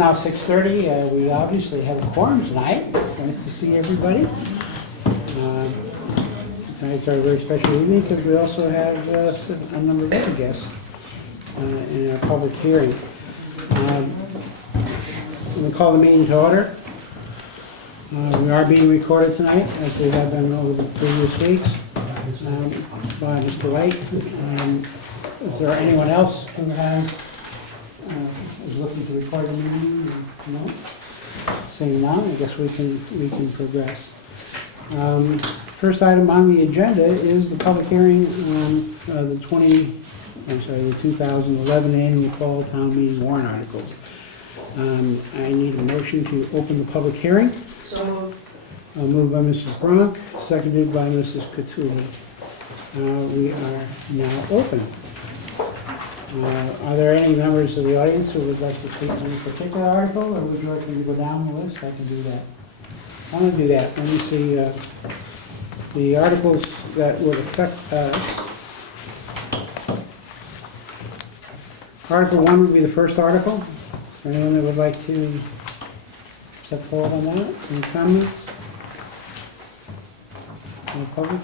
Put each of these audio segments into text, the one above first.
now 6:30. We obviously have a quorum tonight. Nice to see everybody. Tonight's our very special evening because we also have a number of other guests in our public hearing. I'm going to call the meeting to order. We are being recorded tonight, as we have been over the previous weeks, by Mr. White. Is there anyone else who is looking to record the meeting? No? Seeing none, I guess we can progress. First item on the agenda is the public hearing on the 2011 annual fall town meeting warrant articles. I need a motion to open the public hearing. So Moved by Mrs. Bronk, seconded by Mrs. Cattouli. We are now open. Are there any members of the audience who would like to speak on a particular article, or would you like me to go down the list? I can do that. I'm going to do that. Let me see the articles that would affect us. Article 1 would be the first article. Is there anyone that would like to step forward on that? Any comments? In the public?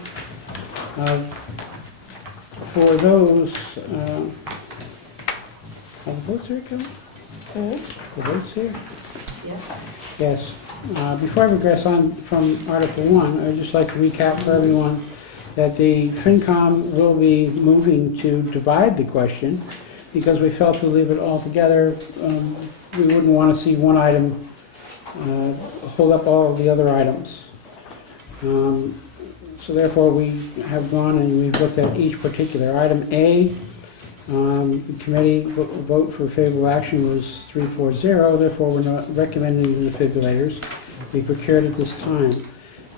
For those, are the votes here, Kelly? The votes here? yes. Yes. Before I progress on from Article 1, I'd just like to recap for everyone that the FinCom will be moving to divide the question because we felt to leave it all together. We wouldn't want to see one item hold up all of the other items. So therefore, we have gone and we've looked at each particular item. A, the committee vote for favorable action was 3-4-0. Therefore, we're not recommending the defibrillators be procured at this time.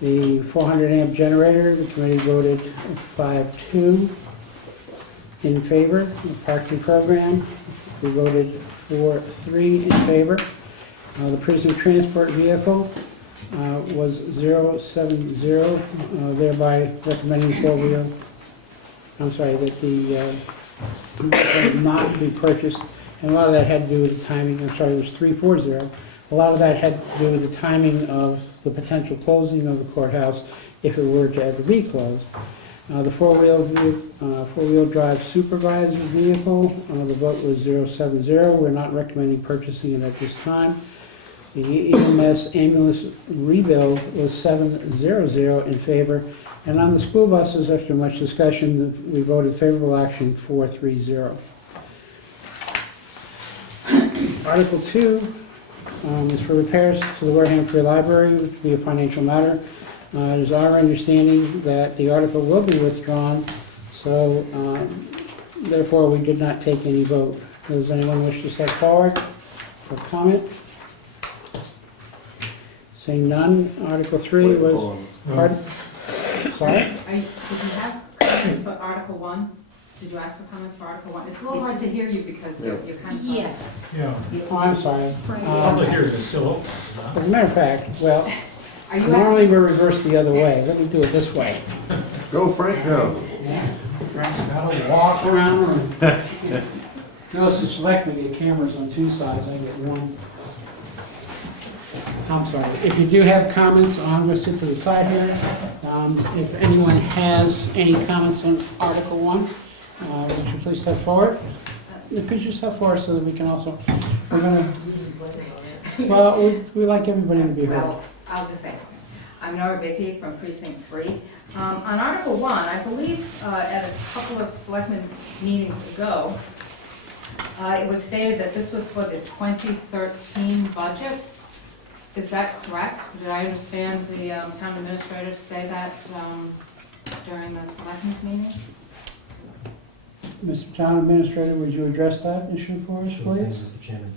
The 400 amp generator, the committee voted 5-2 in favor. The parking program, we voted 4-3 in favor. The prison transport vehicle was 0-7-0, thereby recommending four-wheel. I'm sorry, that the not be purchased, and a lot of that had to do with the timing. I'm sorry, it was 3-4-0. A lot of that had to do with the timing of the potential closing of the courthouse if it were to ever be closed. The four-wheel drive supervisor vehicle, the vote was 0-7-0. We're not recommending purchasing it at this time. The EMS ambulance rebuild was 7-0-0 in favor. And on the school buses, after much discussion, we voted favorable action 4-3-0. Article 2 is for repairs to the Wareham Free Library, which will be a financial matter. It is our understanding that the article will be withdrawn, so therefore we did not take any vote. Does anyone wish to step forward for comment? Seeing none, Article 3 was... Pardon? Sorry? Did you have comments for Article 1? Did you ask for comments for Article 1? It's a little hard to hear you because you're kind of... Yeah. Oh, I'm sorry. Public hearing is still open. As a matter of fact, well, Are you normally we're reversed the other way. Let me do it this way. Go, Frank, go. Yeah. Frank's got to walk around. Notice the selectmen get cameras on two sides. I get one. I'm sorry. If you do have comments, I'm going to sit to the side here. If anyone has any comments on Article 1, would you please step forward? Could you step forward so that we can also... We're going to... Well, we like everybody to be heard. Well, I'll just say, I'm Nora Bickey from Precinct 3. On Article 1, I believe at a couple of selectmen's meetings ago, it was stated that this was for the 2013 budget. Is that correct? Did I understand the town administrator say that during the selectmen's meeting? Mr. Town Administrator, would you address that issue for us, Sure thing, please? Mr. Chairman.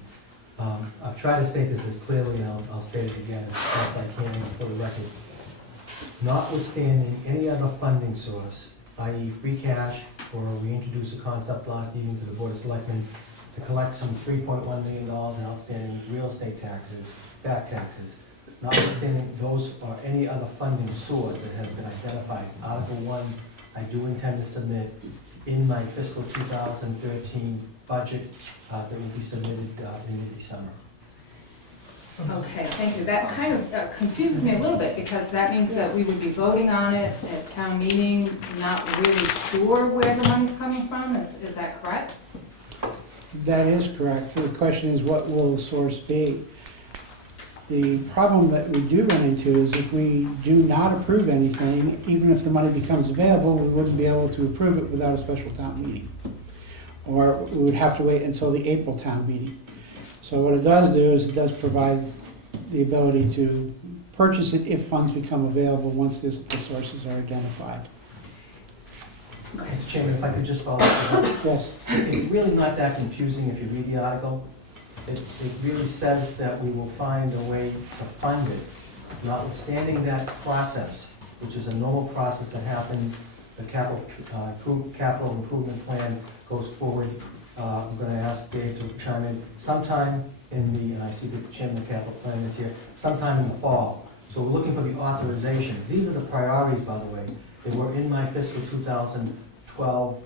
I've tried to state this as clearly, and I'll state it again as best I can for the record. Notwithstanding any other funding source, i.e. free cash, or we introduced a concept last evening to the Board of Selectmen to collect some $3.1 million in outstanding real estate taxes, back taxes. Notwithstanding those or any other funding source that has been identified, Article 1, I do intend to submit in my fiscal 2013 budget that will be submitted in December. Okay, thank you. That kind of confuses me a little bit, because that means that we would be voting on it at town meeting, not really sure where the money's coming from. Is that correct? That is correct. The question is, what will the source be? The problem that we do run into is if we do not approve anything, even if the money becomes available, we wouldn't be able to approve it without a special town meeting. Or we would have to wait until the April town meeting. So what it does do is it does provide the ability to purchase it if funds become available once the sources are identified. Mr. Chairman, if I could just follow up. Yes. It's really not that confusing if you read the article. It really says that we will find a way to fund it, notwithstanding that process, which is a normal process that happens. The capital improvement plan goes forward. I'm going to ask Dave to chime in sometime in the, and I see the chairman of the capital plan is here, sometime in the fall. So we're looking for the authorization. These are the priorities, by the way. They were in my fiscal 2012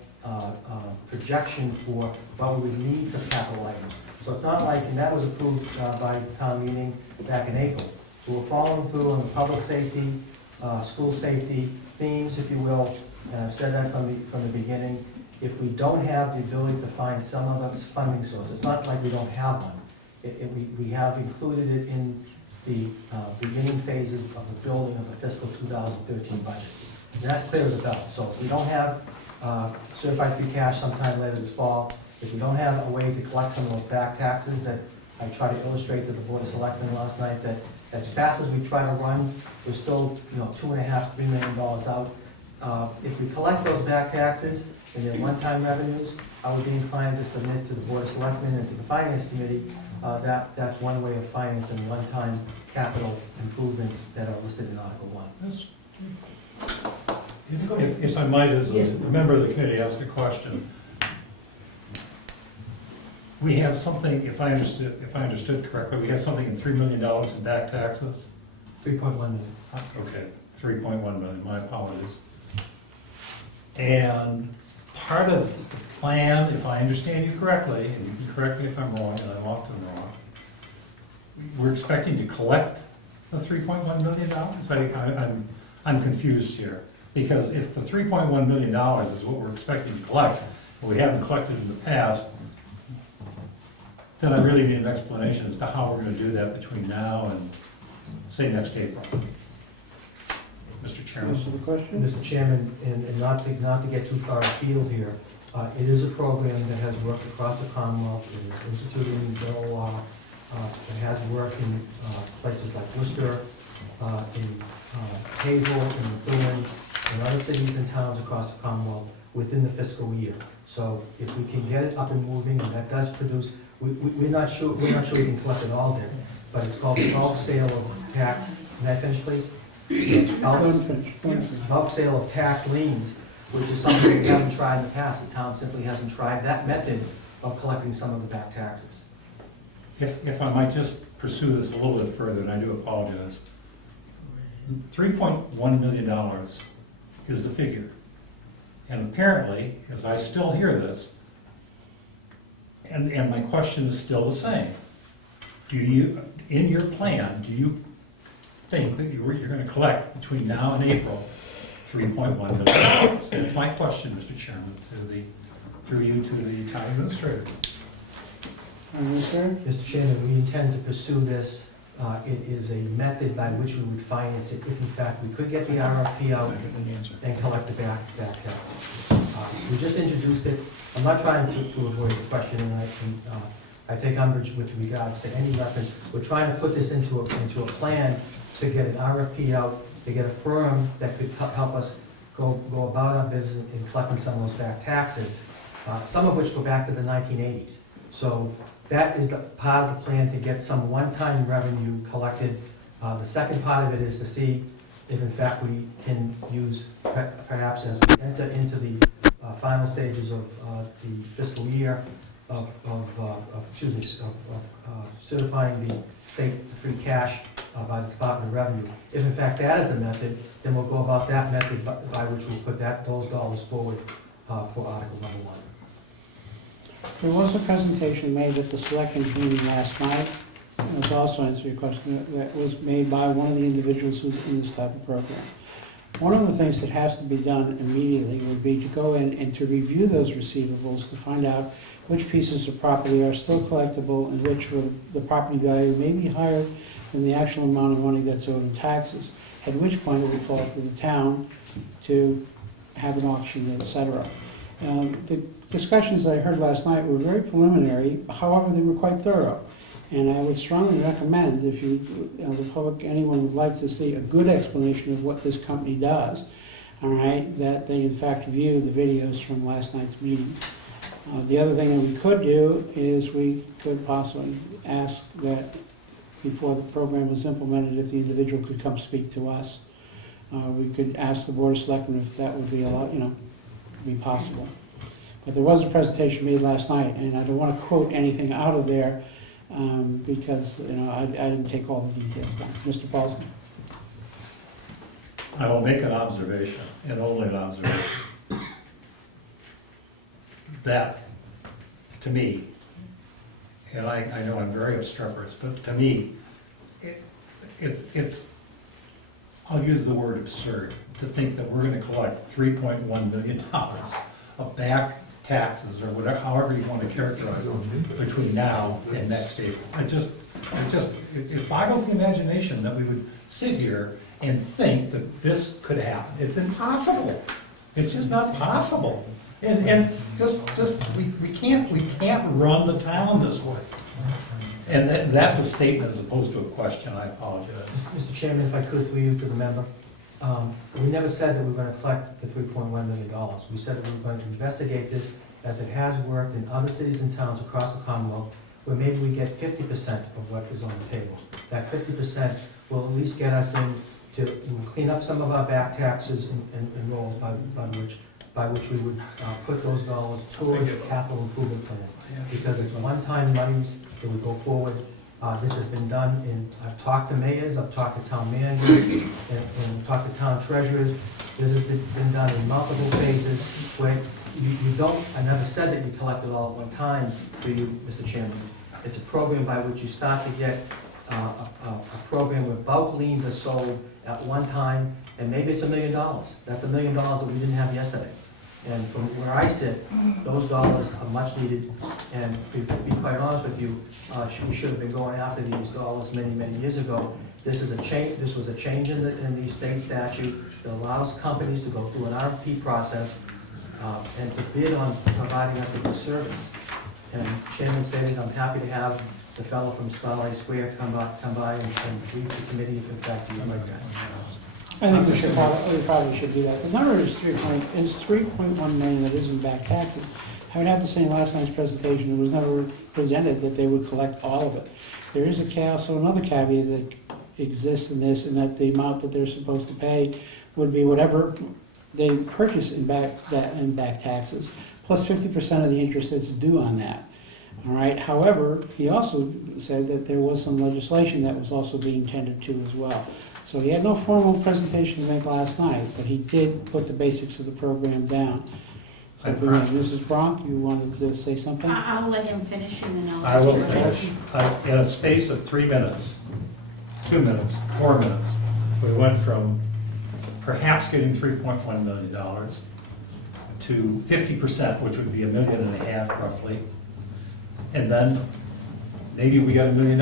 projection for what we would need for capital items. So it's not like, and that was approved by town meeting back in April. So we're following through on the public safety, school safety themes, if you will. And I've said that from the beginning. If we don't have the ability to find some other funding source, it's not like we don't have one. We have included it in the beginning phases of the building of the fiscal 2013 budget. And that's clear as a bell. So if we don't have certified free cash sometime later this fall, if we don't have a way to collect some of those back taxes that I tried to illustrate to the Board of Selectmen last night, that as fast as we try to run, we're still, $2.5–3 million out. If we collect those back taxes and their one-time revenues, I would be inclined to submit to the Board of Selectmen and to the Finance Committee. That's one way of financing one-time capital improvements that are listed in Article 1. If I might, as Yes. a member of the committee, ask a question. We have something, if I understood correctly, we have something in $3 million in back taxes? 3.1 million. Okay, 3.1 million, my apologies. And part of the plan, if I understand you correctly, and you can correct me if I'm wrong, and I'm often wrong, we're expecting to collect the $3.1 million? I'm confused here, because if the $3.1 million is what we're expecting to collect, but we haven't collected in the past, then I really need an explanation as to how we're going to do that between now and, say, next April. Mr. Chairman. Answer the question? Mr. Chairman, and not to get too far afield here, it is a program that has worked across the Commonwealth. It is instituted in general law. It has worked in places like Worcester, in Haverhill, in Methuen, and other cities and towns across the Commonwealth within the fiscal year. So if we can get it up and moving, and that does produce, we're not sure we can collect it all there, but it's called the bulk sale of tax. May I finish, please? Bulk sale of tax liens, which is something we haven't tried in the past. The town simply hasn't tried that method of collecting some of the back taxes. If I might just pursue this a little bit further, and I do apologize. $3.1 million is the figure. And apparently, as I still hear this, and my question is still the same, do you, in your plan, do you think that you're going to collect between now and April $3.1 million? That's my question, Mr. Chairman, through you to the town administrator. Mr. Chairman, we intend to pursue this. It is a method by which we would finance it if in fact we could get the RFP out and collect the back taxes. We just introduced it. I'm not trying to avoid the question, and I take umbrage with regards to any reference. We're trying to put this into a plan to get an RFP out, to get a firm that could help us go about our business in collecting some of those back taxes, some of which go back to the 1980s. So that is the part of the plan, to get some one-time revenue collected. The second part of it is to see if in fact we can use, perhaps as we enter into the final stages of the fiscal year of certifying the state free cash by the Department of Revenue. If in fact that is the method, then we'll go about that method by which we'll put those dollars forward for Article number 1. There was a presentation made at the Selectmen's meeting last night to also answer your question, that was made by one of the individuals who's in this type of program. One of the things that has to be done immediately would be to go in and to review those receivables to find out which pieces of property are still collectible and which the property value may be higher than the actual amount of money that's owed in taxes, at which point it would fall to the town to have an auction, et cetera. The discussions I heard last night were very preliminary, however, they were quite thorough. And I would strongly recommend, if the public, anyone would like to see a good explanation of what this company does, all right, that they in fact view the videos from last night's meeting. The other thing that we could do is we could possibly ask that before the program was implemented, if the individual could come speak to us. We could ask the Board of Selectmen if that would be allowed, be possible. But there was a presentation made last night, and I don't want to quote anything out of there because I didn't take all the details down. Mr. Paulson? I will make an observation, and only an observation, that, to me, and I know I'm very obstreperous, but to me, it's, I'll use the word absurd, to think that we're gonna collect $3.1 million of back taxes, or whatever, however you want to characterize them, between now and next April. It boggles the imagination that we would sit here and think that this could happen. It's impossible. It's just not possible. And we can't run the town this way. And that's a statement as opposed to a question. I apologize. Mr. Chairman, if I could, through you to the member, we never said that we were going to collect the $3.1 million. We said that we were going to investigate this as it has worked in other cities and towns across the Commonwealth, where maybe we get 50% of what is on the table. That 50% will at least get us in to clean up some of our back taxes and rolls by which we would put those dollars towards a capital improvement plan. Because it's one-time monies that would go forward. This has been done I've talked to mayors, I've talked to town managers, and talked to town treasurers. This has been done in multiple phases where you don't, I never said that you collect it all at one time for you, Mr. Chairman. It's a program by which you start to get a program where bulk liens are sold at one time, and maybe it's $1 million. That's $1 million that we didn't have yesterday. And from where I sit, those dollars are much needed, and to be quite honest with you, we should have been going after these dollars many, many years ago. This is a change. This was a change in the state statute that allows companies to go through an RFP process and to bid on providing us with this service. And Chairman stated, I'm happy to have the fellow from Starlight Square come by and brief the committee if in fact you would like that. I think we probably should do that. The number is 3.1 million that isn't back taxes. I would have to say in last night's presentation, it was never presented that they would collect all of it. There is also another caveat that exists in this, and that the amount that they're supposed to pay would be whatever they purchase in back taxes, plus 50% of the interest that's due on that. All right. However, he also said that there was some legislation that was also being tended to as well. So he had no formal presentation to make last night, but he did put the basics of the program down. So, Mrs. Bronk, you wanted to say something? I'll let him finish and then I will finish. In a space of 3 minutes, 2 minutes, 4 minutes, we went from perhaps getting $3.1 million to 50%, which would be $1.5 million roughly, and then maybe we got $1 million.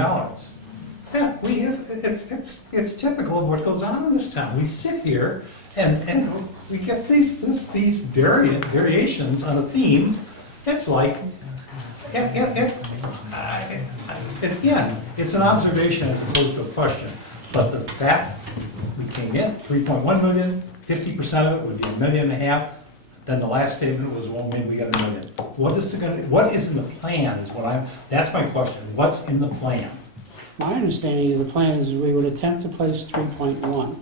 Yeah, we have. It's typical of what goes on in this town. We sit here and we get these variations on a theme. It's like again, it's an observation as opposed to a question. But the fact we came in 3.1 million, 50% of it would be $1.5 million. Then the last statement was, well, maybe we got $1 million. What is in the plan? That's my question. What's in the plan? My understanding of the plan is we would attempt to place 3.1.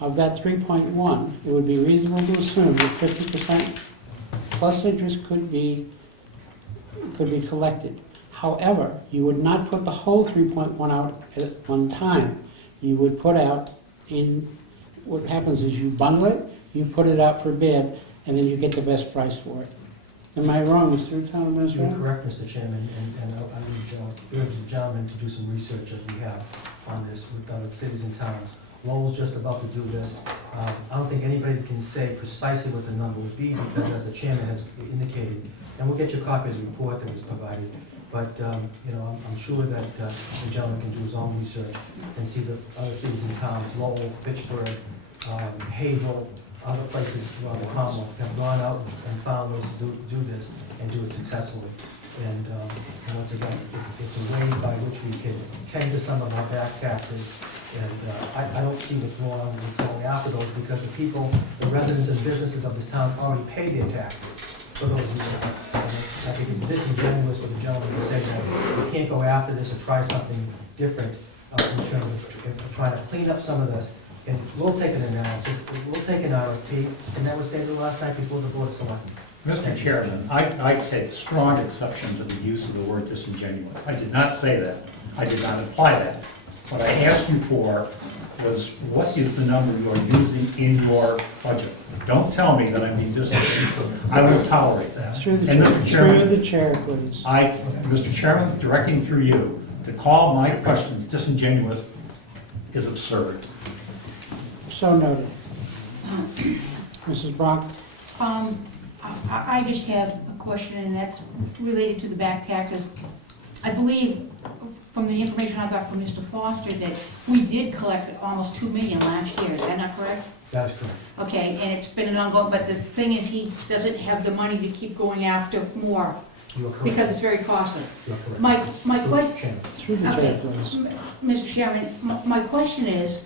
Of that 3.1, it would be reasonable to assume that 50% plus interest could be collected. However, you would not put the whole 3.1 out at one time. You would put out what happens is you bundle it, you put it out for bid, and then you get the best price for it. Am I wrong, Mr. Town You're Administrator? correct, Mr. Chairman, and I would urge the gentleman to do some research as we have on this with other cities and towns. Lowell's just about to do this. I don't think anybody can say precisely what the number would be, because as the chairman has indicated, and we'll get you a copy of the report that was provided, but, you know, I'm sure that the gentleman can do his own research and see the other cities and towns, Lowell, Fitchburg, Haverhill, other places around the Commonwealth have gone out and found those to do this and do it successfully. And once again, it's a way by which we can tend to some of our back taxes. And I don't see what's wrong with going after those, because the people, the residents and businesses of this town already pay their taxes for those years. I think it's disingenuous for the gentleman to say that we can't go after this or try something different in terms of trying to clean up some of this. And we'll take an analysis, we'll take an RFP, and that was stated last night before the Board of Selectmen. Mr. Chairman, I take strong exception to the use of the word disingenuous. I did not say that. I did not imply that. What I asked you for was, what is the number you are using in your budget? Don't tell me that I'm being disingenuous. I won't tolerate that. Through the And chair, Mr. Chairman, through the chair, please. Mr. Chairman, directing through you, to call my questions disingenuous is absurd. So noted. Mrs. Brock? I just have a question, and that's related to the back taxes. I believe, from the information I got from Mr. Foster, that we did collect almost $2 million last year. Is that not correct? That is correct. Okay, and it's been an ongoing, but the thing is, he doesn't have the money to keep going after more, You are correct. because it's very costly. You are correct. My question, Chairman. Through the chair, okay, please. Mr. Chairman, my question is,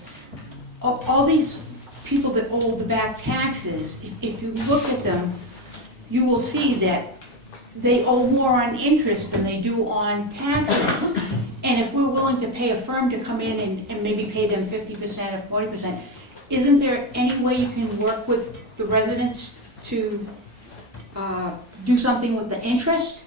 all these people that owe the back taxes, if you look at them, you will see that they owe more on interest than they do on taxes. And if we're willing to pay a firm to come in and maybe pay them 50% or 40%, isn't there any way you can work with the residents to do something with the interest?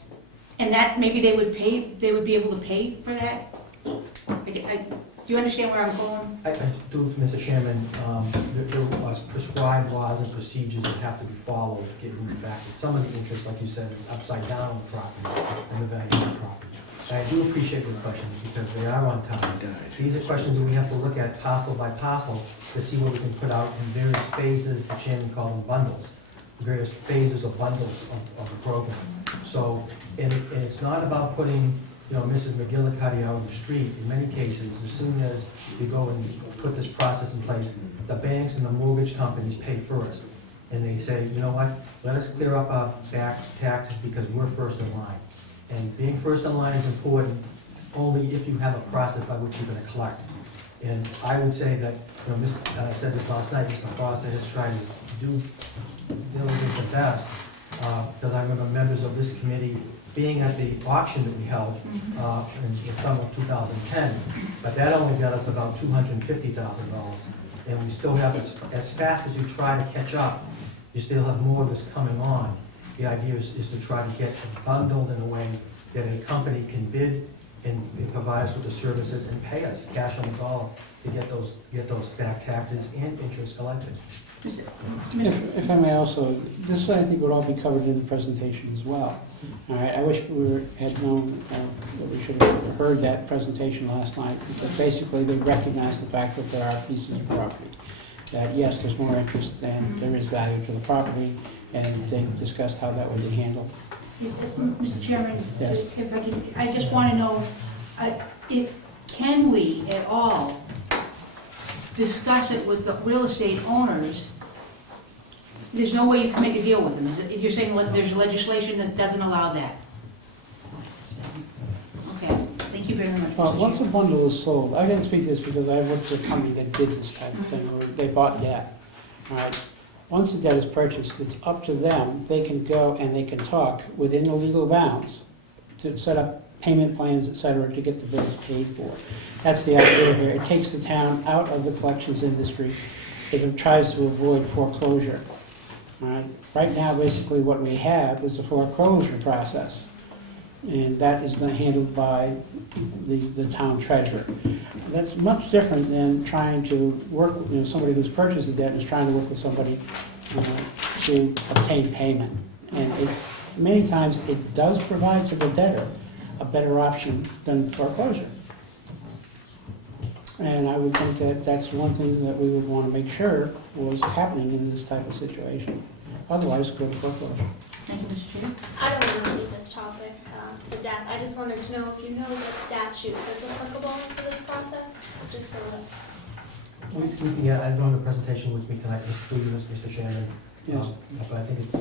And that maybe they would be able to pay for that? Do you understand where I'm going? I do, Mr. Chairman, there was prescribed laws and procedures that have to be followed to get moved back. And some of the interest, like you said, is upside down on the property and the value of the property. And I do appreciate your questions because they are on time. These are questions that we have to look at parcel by parcel to see what we can put out in various phases. The chairman called them bundles, various phases of bundles of the program. So, and it's not about putting, you know, Mrs. McGillicuddy out on the street. In many cases, as soon as we go and put this process in place, the banks and the mortgage companies pay first. And they say, you know what, let us clear up our back taxes because we're first in line. And being first in line is important only if you have a process by which you're gonna collect. And I would say that, you know, I said this last night, Mr. Foster has tried to do diligence at best, because I remember members of this committee being at the auction that we held in the summer of 2010, but that only got us about $250,000. And we still have, as fast as you try to catch up, you still have more of this coming on. The idea is to try to get it bundled in a way that a company can bid and provide us with the services and pay us cash on the dollar to get those back taxes and interest collected. If I may also, this I think would all be covered in the presentation as well. All right, I wish had known that we should have heard that presentation last night, because basically they recognize the fact that there are pieces of property. That yes, there's more interest than there is value to the property, and they discussed how that would be handled. Mr. Chairman, Yes. if I can, I just want to know, can we at all discuss it with the real estate owners? There's no way you can make a deal with them, is it? You're saying there's legislation that doesn't allow that? Okay, thank you very much, Well, Mr. once a Chairman. bundle is sold, I can speak to this because I worked for a company that did this type of thing, where they bought debt. All right, once the debt is purchased, it's up to them. They can go and they can talk within the legal bounds to set up payment plans, et cetera, to get the bills paid for. That's the idea here. It takes the town out of the collections industry. It tries to avoid foreclosure. All right. Right now, basically what we have is a foreclosure process, and that is handled by the town treasurer. That's much different than trying to work, somebody who's purchased the debt is trying to work with somebody to obtain payment. And many times it does provide to the debtor a better option than foreclosure. And I would think that that's one thing that we would want to make sure was happening in this type of situation. Otherwise, go to foreclosure. Thank you, Mr. Chair. I don't want to beat this topic to death. I just wanted to know if you know the statute that's applicable to this process, just so that. Yeah, I don't have the presentation with me tonight, Mr. Chairman. Yes. But I think it's,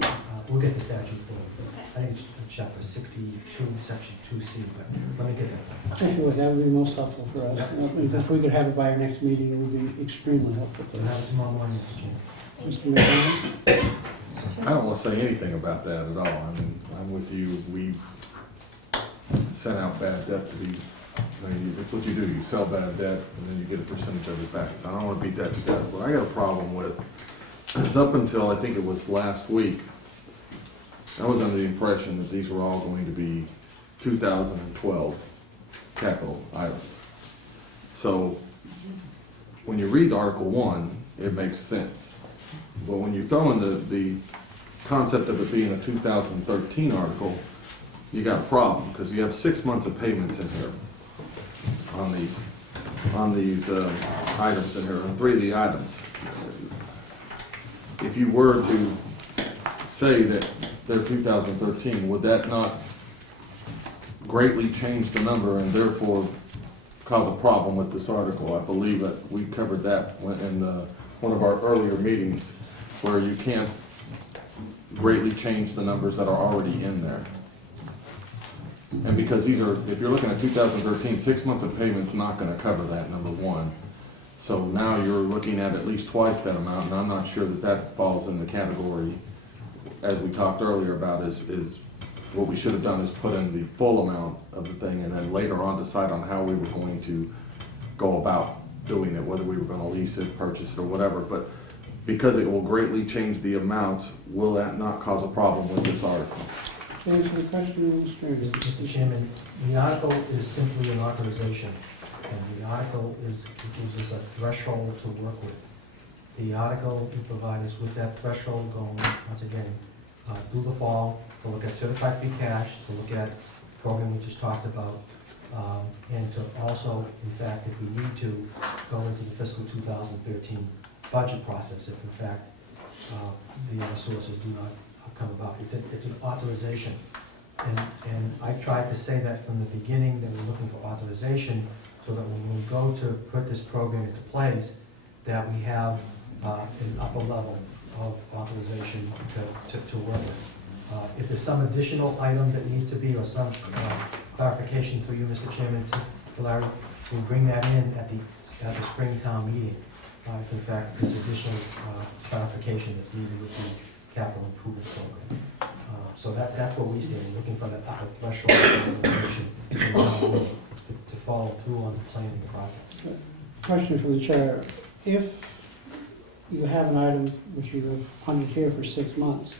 we'll get the statute for you. Okay. I think it's chapter 62, section 2C, but let me get that. Actually, that would be most helpful for us. If we could have it by our next meeting, it would be extremely helpful to We'll have us. it tomorrow morning, Mr. Chairman. Mr. McDonald? I don't want to say anything about that at all. I mean, I'm with you. We've sent out bad debt to the, that's what you do. You sell bad debt and then you get a percentage of it back. So I don't want to beat that to death. What I got a problem with is up until I think it was last week, I was under the impression that these were all going to be 2012 capital items. So when you read Article 1, it makes sense. But when you throw in the concept of it being a 2013 article, you got a problem, because you have 6 months of payments in here on these items in here, on 3 of the items. If you were to say that they're 2013, would that not greatly change the number and therefore cause a problem with this article? I believe that we covered that in one of our earlier meetings, where you can't greatly change the numbers that are already in there. And because these are, if you're looking at 2013, 6 months of payment's not going to cover that, number one. So now you're looking at least twice that amount, and I'm not sure that that falls in the category, as we talked earlier about, is what we should have done is put in the full amount of the thing, and then later on decide on how we were going to go about doing it, whether we were going to lease it, purchase it, or whatever. But because it will greatly change the amounts, will that not cause a problem with this article? Answer the question, Mr. Mr. Chairman, the article is simply an authorization, and the article is, it gives us a threshold to work with. The article will provide us with that threshold going, once again, through the fall, to look at certified free cash, to look at the program we just talked about, and to also, in fact, if we need to, go into the fiscal 2013 budget process, if in fact the other sources do not come about. It's an authorization. And I tried to say that from the beginning, that we're looking for authorization, so that when we go to put this program into place, that we have an upper level of authorization to work with. If there's some additional item that needs to be, or some clarification through you, Mr. Chairman, to Larry, we'll bring that in at the spring town meeting. If in fact there's additional clarification that's needed with the capital improvement program. So that's what we stand, looking for that upper threshold of authorization to follow through on the planning process. Question for the chair. If you have an item which you have funded here for 6 months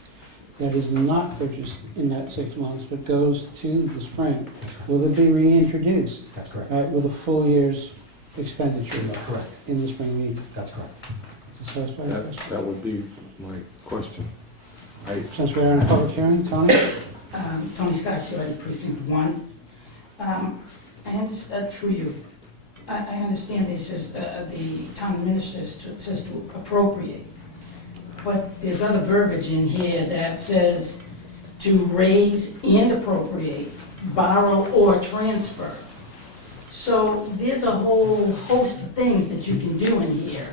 that is not purchased in that 6 months but goes to the spring, will it be reintroduced? That's correct. With a full year's expenditure Correct. in the spring meeting? That's correct. So that's my question. That would be my question. Since we're in a public hearing, Tony? Tony Scott, here, Precinct 1. I understand through you. I understand this says the town administrator says to appropriate, but there's other verbiage in here that says to raise and appropriate, borrow or transfer. So there's a whole host of things that you can do in here,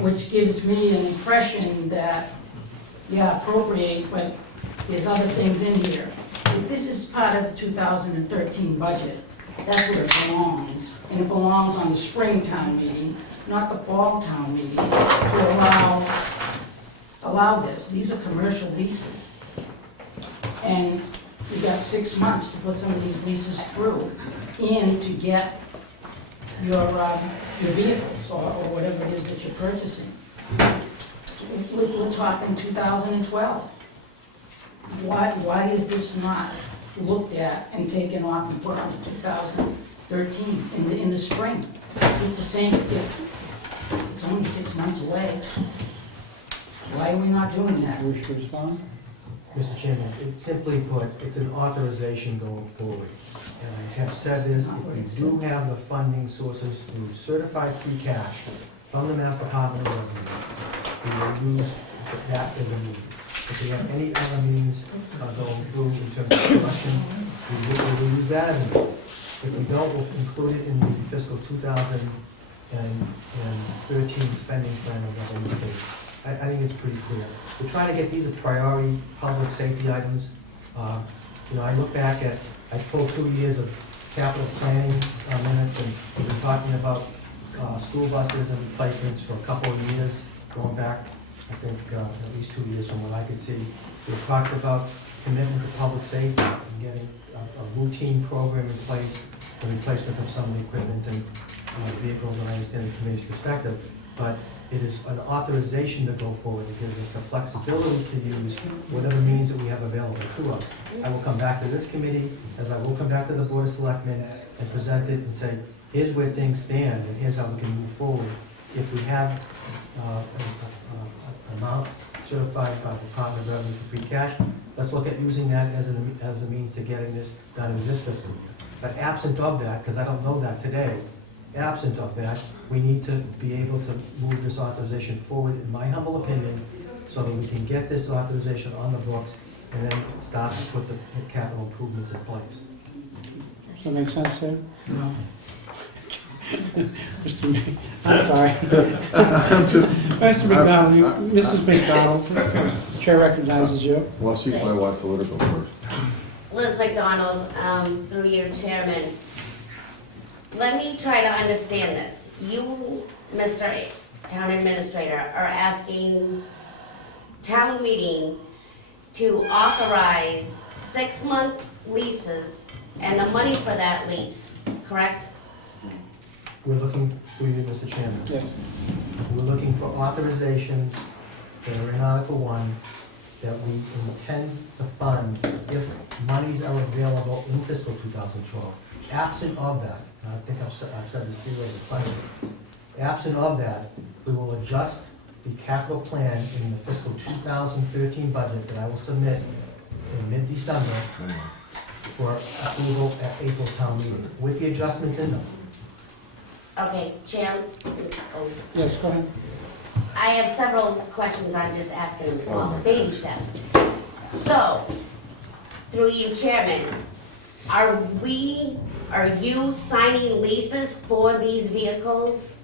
which gives me an impression that, yeah, appropriate, but there's other things in here. If this is part of the 2013 budget, that's where it belongs. And it belongs on the spring town meeting, not the fall town meeting, to allow this. These are commercial leases. And you've got 6 months to put some of these leases through and to get your vehicles or whatever it is that you're purchasing. We're talking 2012. Why is this not looked at and taken off and put on to 2013 in the spring? It's the same, it's only 6 months away. Why are we not doing that? Wish to respond? Mr. Chairman, it's simply put, it's an authorization going forward. And I have said this, if we do have the funding sources through certified free cash from the Mass Department of Revenue, we will use that as a means. If we have any other means going through in terms of collection, we will use that as a means. If we don't, we'll include it in the fiscal 2013 spending plan of the state. I think it's pretty clear. We're trying to get these as priority public safety items. I look back at, I pulled 2 years of capital planning minutes, and we've been talking about school buses and replacements for a couple of years, going back, I think, at least 2 years from what I could see. We've talked about commitment to public safety and getting a routine program in place for replacement of some of the equipment and vehicles, and I understand the committee's perspective, but it is an authorization to go forward. It gives us the flexibility to use whatever means that we have available to us. I will come back to this committee, as I will come back to the Board of Selectmen, and present it and say, here's where things stand, and here's how we can move forward. If we have an amount certified by the Department of Revenue for free cash, let's look at using that as a means to getting this done in this fiscal year. But absent of that, because I don't know that today, absent of that, we need to be able to move this authorization forward, in my humble opinion, so that we can get this authorization on the books and then start to put the capital improvements in place. Does that make sense, Sid? No. I'm sorry. Mr. McDonald, Mrs. McDonald, Chair recognizes you. Well, she's my wife, so let her go first. Liz McDonald, through your chairman. Let me try to understand this. You, Mr. Town Administrator, are asking town meeting to authorize 6-month leases and the money for that lease, correct? We're looking through you, Mr. Chairman. Yes. We're looking for authorizations that are in Article 1 that we intend to fund if monies are available in fiscal 2012. Absent of that, and I think I've said this 3 ways, it's like, absent of that, we will adjust the capital plan in the fiscal 2013 budget that I will submit in mid-December for approval at April town meeting, with the adjustments in them. Okay, Chair, Yes, go ahead. I have several questions. I'm just asking them small, baby steps. So, through you, Chairman, are you signing leases for these vehicles?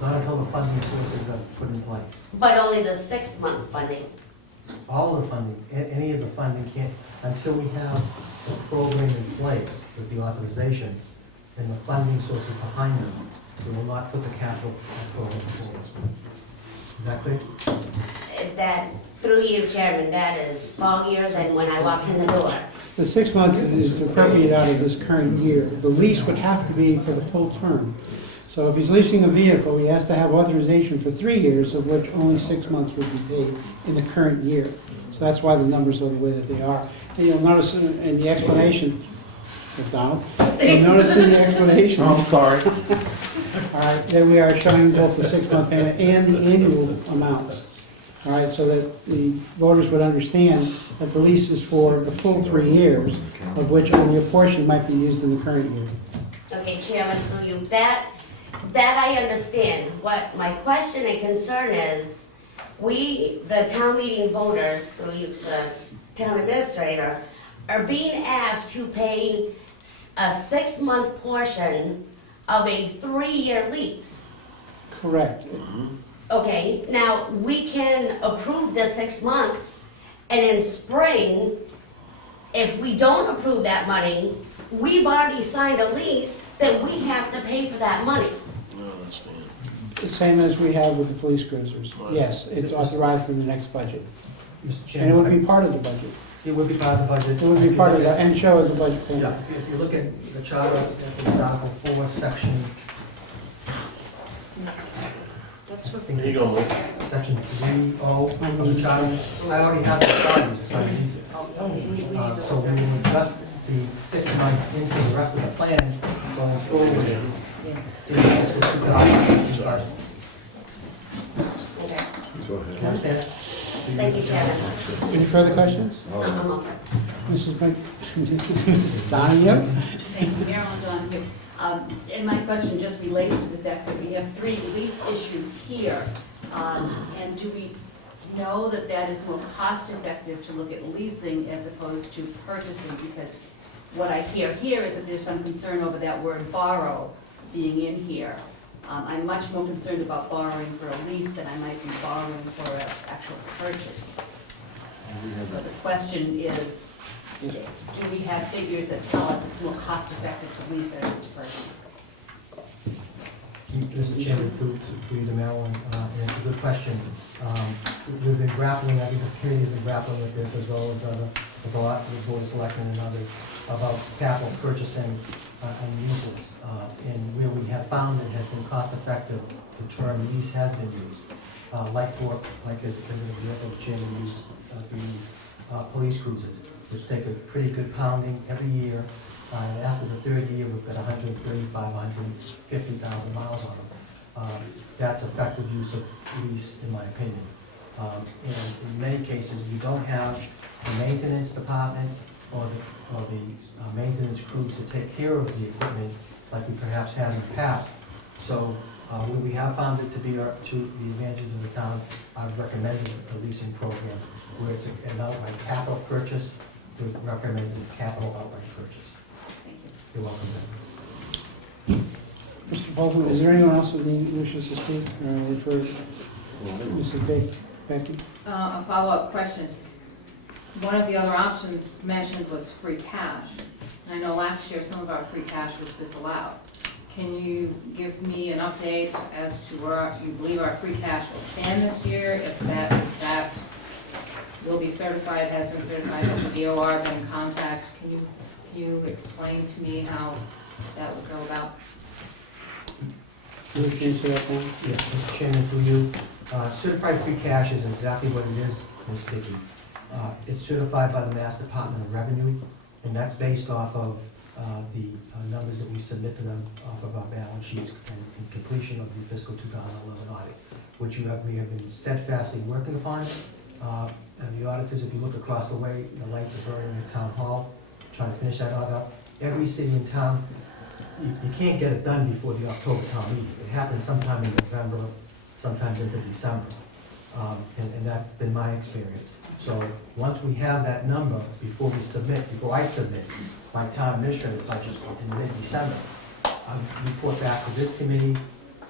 Not until the funding sources are put in place. But only the 6-month funding? All of the funding, any of the funding can't, until we have the program in place with the authorization and the funding sources behind them, we will not put the capital program forward. Is that clear? That, through you, Chairman, that is foggier than when I walked in the door. The 6 months is appropriate out of this current year. The lease would have to be for the full term. So if he's leasing a vehicle, he has to have authorization for 3 years, of which only 6 months would be paid in the current year. So that's why the numbers are the way that they are. And you'll notice in the explanation, McDonald, you'll notice in the explanations. Oh, I'm sorry. All right, there we are showing both the 6-month payment and the annual amounts. All right, so that the voters would understand that the lease is for the full 3 years, of which only a portion might be used in the current year. Okay, Chairman, through you, that I understand. What my question and concern is, we, the town meeting voters, through you to the town administrator, are being asked to pay a 6-month portion of a 3-year lease. Correct. Okay, now, we can approve the 6 months, and in spring, if we don't approve that money, we've already signed a lease that we have to pay for that money. The same as we have with the police cruisers. Yes, it's authorized in the next budget. Mr. And Chairman, it would be part of the budget. it would be part of the budget. It would be part of that, and show as a budget Yeah, payment. if you look at the charter, at the Article 4, section, I think There you go, Mike. it's section 3.0 of the charter. I already have the charter to sign these. So we will adjust the 6 months into the rest of the plan going forward in the fiscal 2013 budget. Okay. Go You ahead. understand it? Thank you, Chairman. Any further questions? I'm all set. Mrs. Mc, Donahue? Thank you, Marilyn Donahue. And my question just relates to the fact that we have 3 lease issues here. And do we know that that is more cost-effective to look at leasing as opposed to purchasing? Because what I hear here is that there's some concern over that word borrow being in here. I'm much more concerned about borrowing for a lease than I might be borrowing for an actual purchase. So the question is, do we have figures that tell us it's more cost-effective to lease than it is to purchase? Mr. Chairman, through you to Marilyn, and it's a good question. We've been grappling, I think the community has been grappling with this as well as the Board of Selectmen and others about capital purchasing and leases. And where we have found it has been cost-effective, the term lease has been used. Like as an example, the chairman used police cruisers, which take a pretty good pounding every year. And after the 3rd year, we've got 135, 150,000 miles on them. That's effective use of lease, in my opinion. And in many cases, we don't have the maintenance department or the maintenance crews to take care of the equipment like we perhaps had in the past. So we have found it to be to the advantages of the town. I've recommended a leasing program where it's an outright capital purchase. We've recommended a capital outright purchase. Thank you. You're welcome. Mr. Bolton, is there anyone else who wishes to speak or refer? Mrs. Becky? A follow-up question. One of the other options mentioned was free cash. I know last year some of our free cash was disallowed. Can you give me an update as to where you believe our free cash will stand this year? If that in fact will be certified, has been certified, has the DOR been in contact? Can you explain to me how that would go about? Can you answer that one? Yes, Mr. Chairman, through you. Certified free cash is exactly what it is, Ms. Dickey. It's certified by the Mass Department of Revenue, and that's based off of the numbers that we submit to them off of our balance sheets and completion of the fiscal 2011 audit, which we have been steadfastly working upon. And the auditors, if you look across the way, the lights are burning at Town Hall, trying to finish that audit up. Every city in town, you can't get it done before the October town meeting. It happens sometime in November, sometimes into December. And that's been my experience. So once we have that number, before I submit my town administrative budget in mid-December, I report back to this committee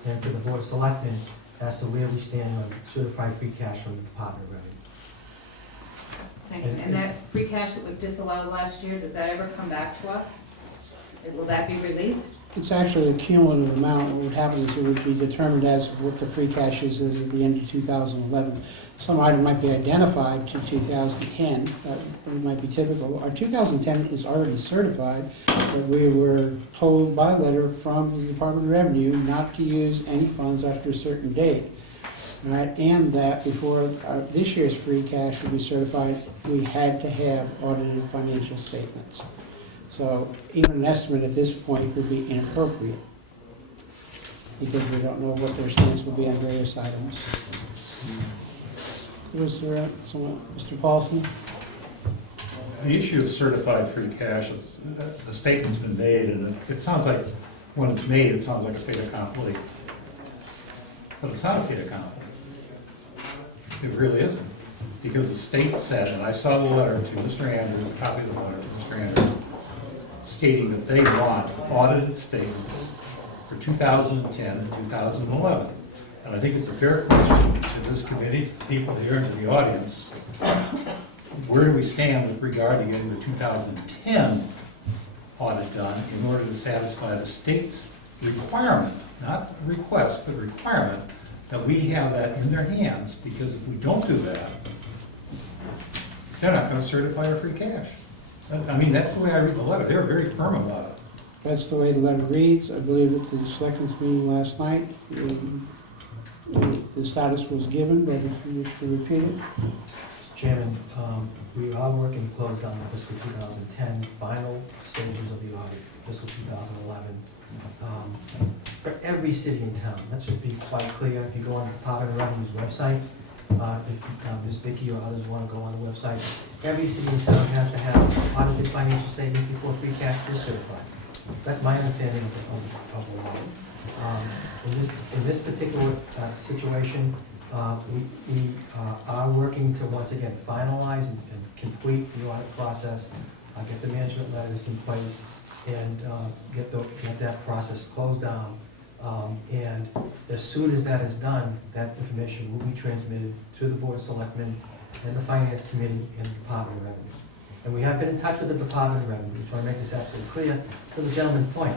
and to the Board of Selectmen as to where we stand on certified free cash from the Department of Revenue. Thank you. And that free cash that was disallowed last year, does that ever come back to us? Will that be released? It's actually a cumulative amount. What would happen is it would be determined as what the free cash is at the end of 2011. Some item might be identified to 2010, but it might be typical. Our 2010 is already certified, but we were told by letter from the Department of Revenue not to use any funds after a certain date. Right, and that before this year's free cash would be certified, we had to have audited financial statements. So even an estimate at this point would be inappropriate because we don't know what their stance will be on various items. Was there someone, Mr. Paulson? The issue of certified free cash, the statement's been made, and it sounds like, when it's made, it sounds like a fait accompli. But it's not a fait accompli. It really isn't. Because the state said, and I saw the letter to Mr. Andrews, a copy of the letter to Mr. Andrews, stating that they want audited statements for 2010 and 2011. And I think it's a fair question to this committee, to people here, and to the audience. Where do we stand with regard to getting the 2010 audit done in order to satisfy the state's requirement, not request, but requirement, that we have that in their hands? Because if we don't do that, they're not going to certify our free cash. I mean, that's the way I read the letter. They're very firm about it. That's the way the letter reads. I believe at the selectmen's meeting last night, the status was given, but if you wish to repeat it. Mr. Chairman, we are working to close down the fiscal 2010 final stages of the audit, fiscal 2011. For every city in town, that should be quite clear. If you go on the Department of Revenue's website, if Ms. Vicky or others want to go on the website, every city and town has to have audited financial statement before free cash is certified. That's my understanding of the law. In this particular situation, we are working to once again finalize and complete the audit process, get the management letters in place, and get that process closed down. And as soon as that is done, that information will be transmitted to the Board of Selectmen and the Finance Committee and the Department of Revenue. And we have been in touch with the Department of Revenue. We try to make this absolutely clear to the gentleman's point.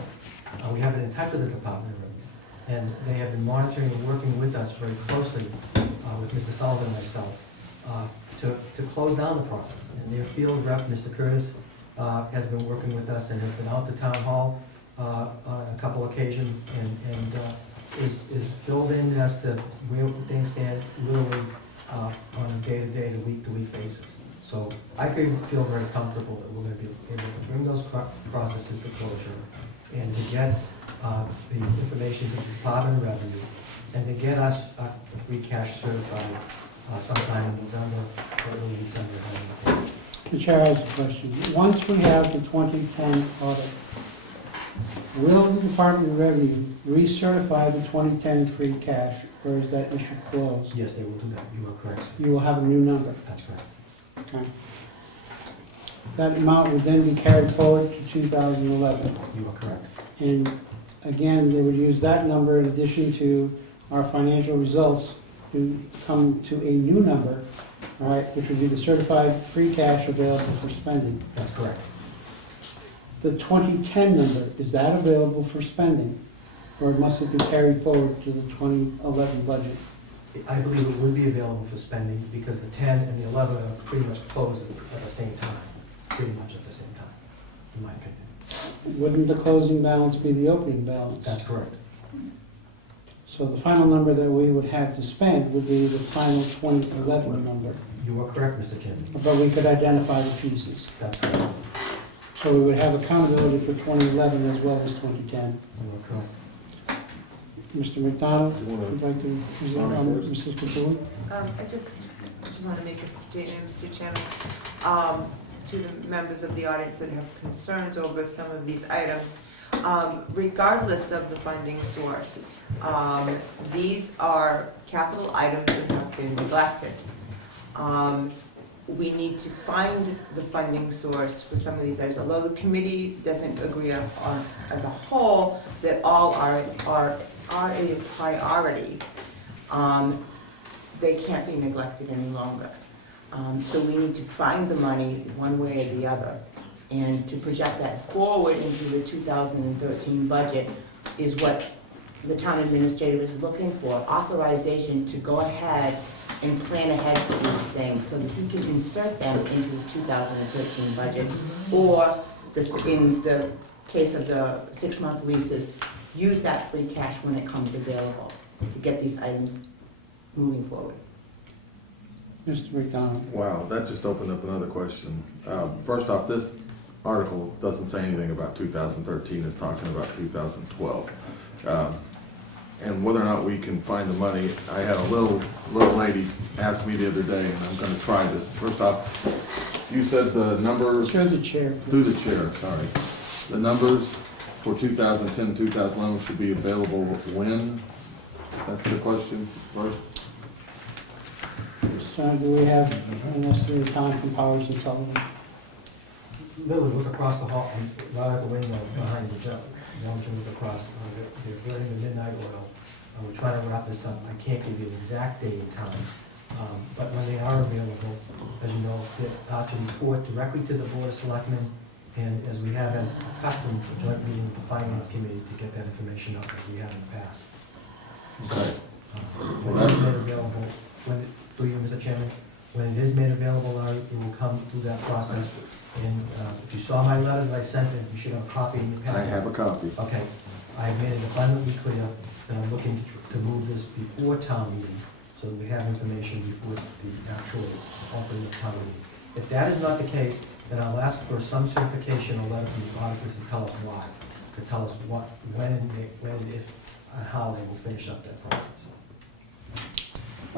We have been in touch with the Department of Revenue, and they have been monitoring and working with us very closely, with Mr. Sullivan and myself, to close down the process. And their field rep, Mr. Curtis, has been working with us and has been out to Town Hall on a couple occasions and is filled in as to where things stand literally on a day-to-day to week-to-week basis. So I feel very comfortable that we're going to be able to bring those processes to closure and to get the information to the Department of Revenue and to get us the free cash certified sometime in November or early December. The Chair has a question. Once we have the 2010 audit, will the Department of Revenue recertify the 2010 free cash, or is that issue closed? Yes, they will do that. You are correct, sir. You will have a new number. That's correct. Okay. That amount will then be carried forward to 2011. You are correct. And again, they would use that number in addition to our financial results to come to a new number, all right, which would be the certified free cash available for spending. That's correct. The 2010 number, is that available for spending? Or must it be carried forward to the 2011 budget? I believe it would be available for spending because the 10 and the 11 are pretty much closed at the same time. Pretty much at the same time, in my opinion. Wouldn't the closing balance be the opening balance? That's correct. So the final number that we would have to spend would be the final 2011 number. You are correct, Mr. Chairman. But we could identify the pieces. That's correct. So we would have accountability for 2011 as well as 2010. You are correct. Mr. McDonald, You wanna- would you like to present on Mrs. Patulli? I just want to make a statement, Mr. Chairman, to the members of the audience that have concerns over some of these items. Regardless of the funding source, these are capital items that have been neglected. We need to find the funding source for some of these items. Although the committee doesn't agree on as a whole that all are a priority, they can't be neglected any longer. So we need to find the money one way or the other. And to project that forward into the 2013 budget is what the town administrator is looking for, authorization to go ahead and plan ahead for these things so that he can insert them into his 2013 budget, or in the case of the 6-month leases, use that free cash when it comes available to get these items moving forward. Mr. McDonald? Wow, that just opened up another question. First off, this article doesn't say anything about 2013, it's talking about 2012. And whether or not we can find the money, I had a little lady ask me the other day, and I'm gonna try this. First off, you said the numbers... Through the chair. Through the chair, sorry. The numbers for 2010 and 2011 should be available when? That's the question first. So do we have, unless there's time from Powers and Sullivan? Literally look across the hall, right out the window behind the judge. Look across, they're burning the midnight oil. We're trying to wrap this up. I can't give you an exact date and time, but when they are available, as you know, they are to report directly to the Board of Selectmen, and as we have as custom, a joint meeting with the Finance Committee to get that information out as we have in the past. Okay. When it is made available, through you, Mr. Chairman, when it is made available, Larry, it will come through that process. And if you saw my letter that I sent, you should have a copy in your packet. I have a copy. Okay. I have made it abundantly clear that I'm looking to move this before town meeting, so that we have information before the actual opening of town meeting. If that is not the case, then I'll ask for some certification or letter from the auditors to tell us why, to tell us what, when, if, and how they will finish up that process.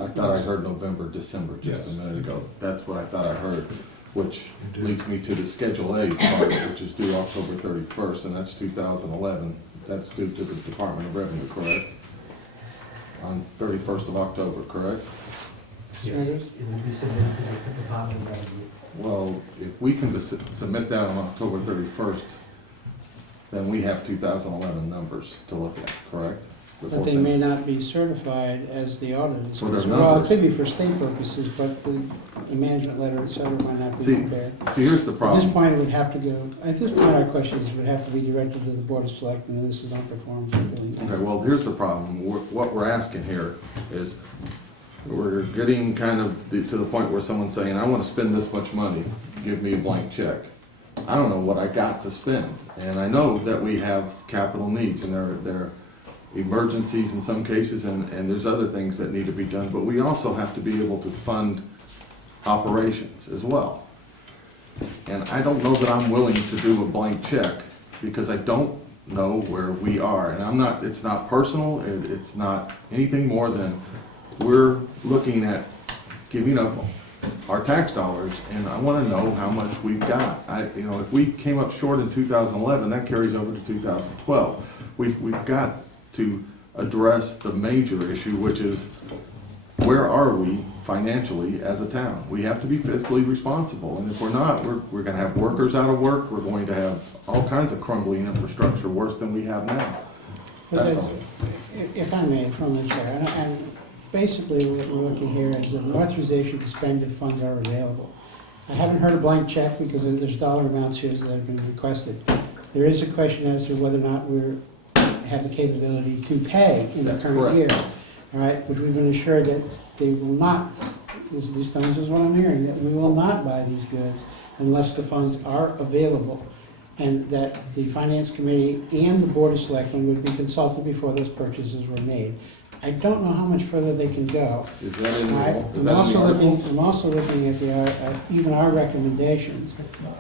I thought I heard November, December just a Yes. minute ago. That's what I thought I heard, which leads me to the Schedule A part, which is due October 31st, and that's 2011. That's due to the Department of Revenue, correct? On 31st of October, correct? Yes, it will be submitted to the Department of Revenue. Well, if we can submit that on October 31st, then we have 2011 numbers to look at, correct? But they may not be certified as the auditors. Well, they're Well, it numbers. could be for state purposes, but the management letter, et cetera, might not be See, prepared. here's the At this problem. point, it would have to go, at this point, our questions would have to be directed to the Board of Selectmen, and this is not the forum for doing that. Okay, well, here's the problem. What we're asking here is, we're getting kind of to the point where someone's saying, I want to spend this much money, give me a blank check. I don't know what I got to spend, and I know that we have capital needs, and there are emergencies in some cases, and there's other things that need to be done, but we also have to be able to fund operations as well. And I don't know that I'm willing to do a blank check, because I don't know where we are, and I'm not, it's not personal, it's not anything more than we're looking at giving up our tax dollars, and I want to know how much we've got. If we came up short in 2011, that carries over to 2012. We've got to address the major issue, which is, where are we financially as a town? We have to be fiscally responsible, and if we're not, we're going to have workers out of work, we're going to have all kinds of crumbling infrastructure, worse than we have now. That's all. If I may, from the chair, and basically what we're looking here is an authorization to spend if funds are available. I haven't heard a blank check because there's dollar amounts here that have been requested. There is a question as to whether or not we have the capability to pay in the That's current correct. year. All right, which we've been assured that they will not, this is what I'm hearing, that we will not buy these goods unless the funds are available, and that the Finance Committee and the Board of Selectmen would be consulted before those purchases were made. I don't know how much further they can go. Is that in All right, the, is that in the article? I'm also looking at even our recommendations,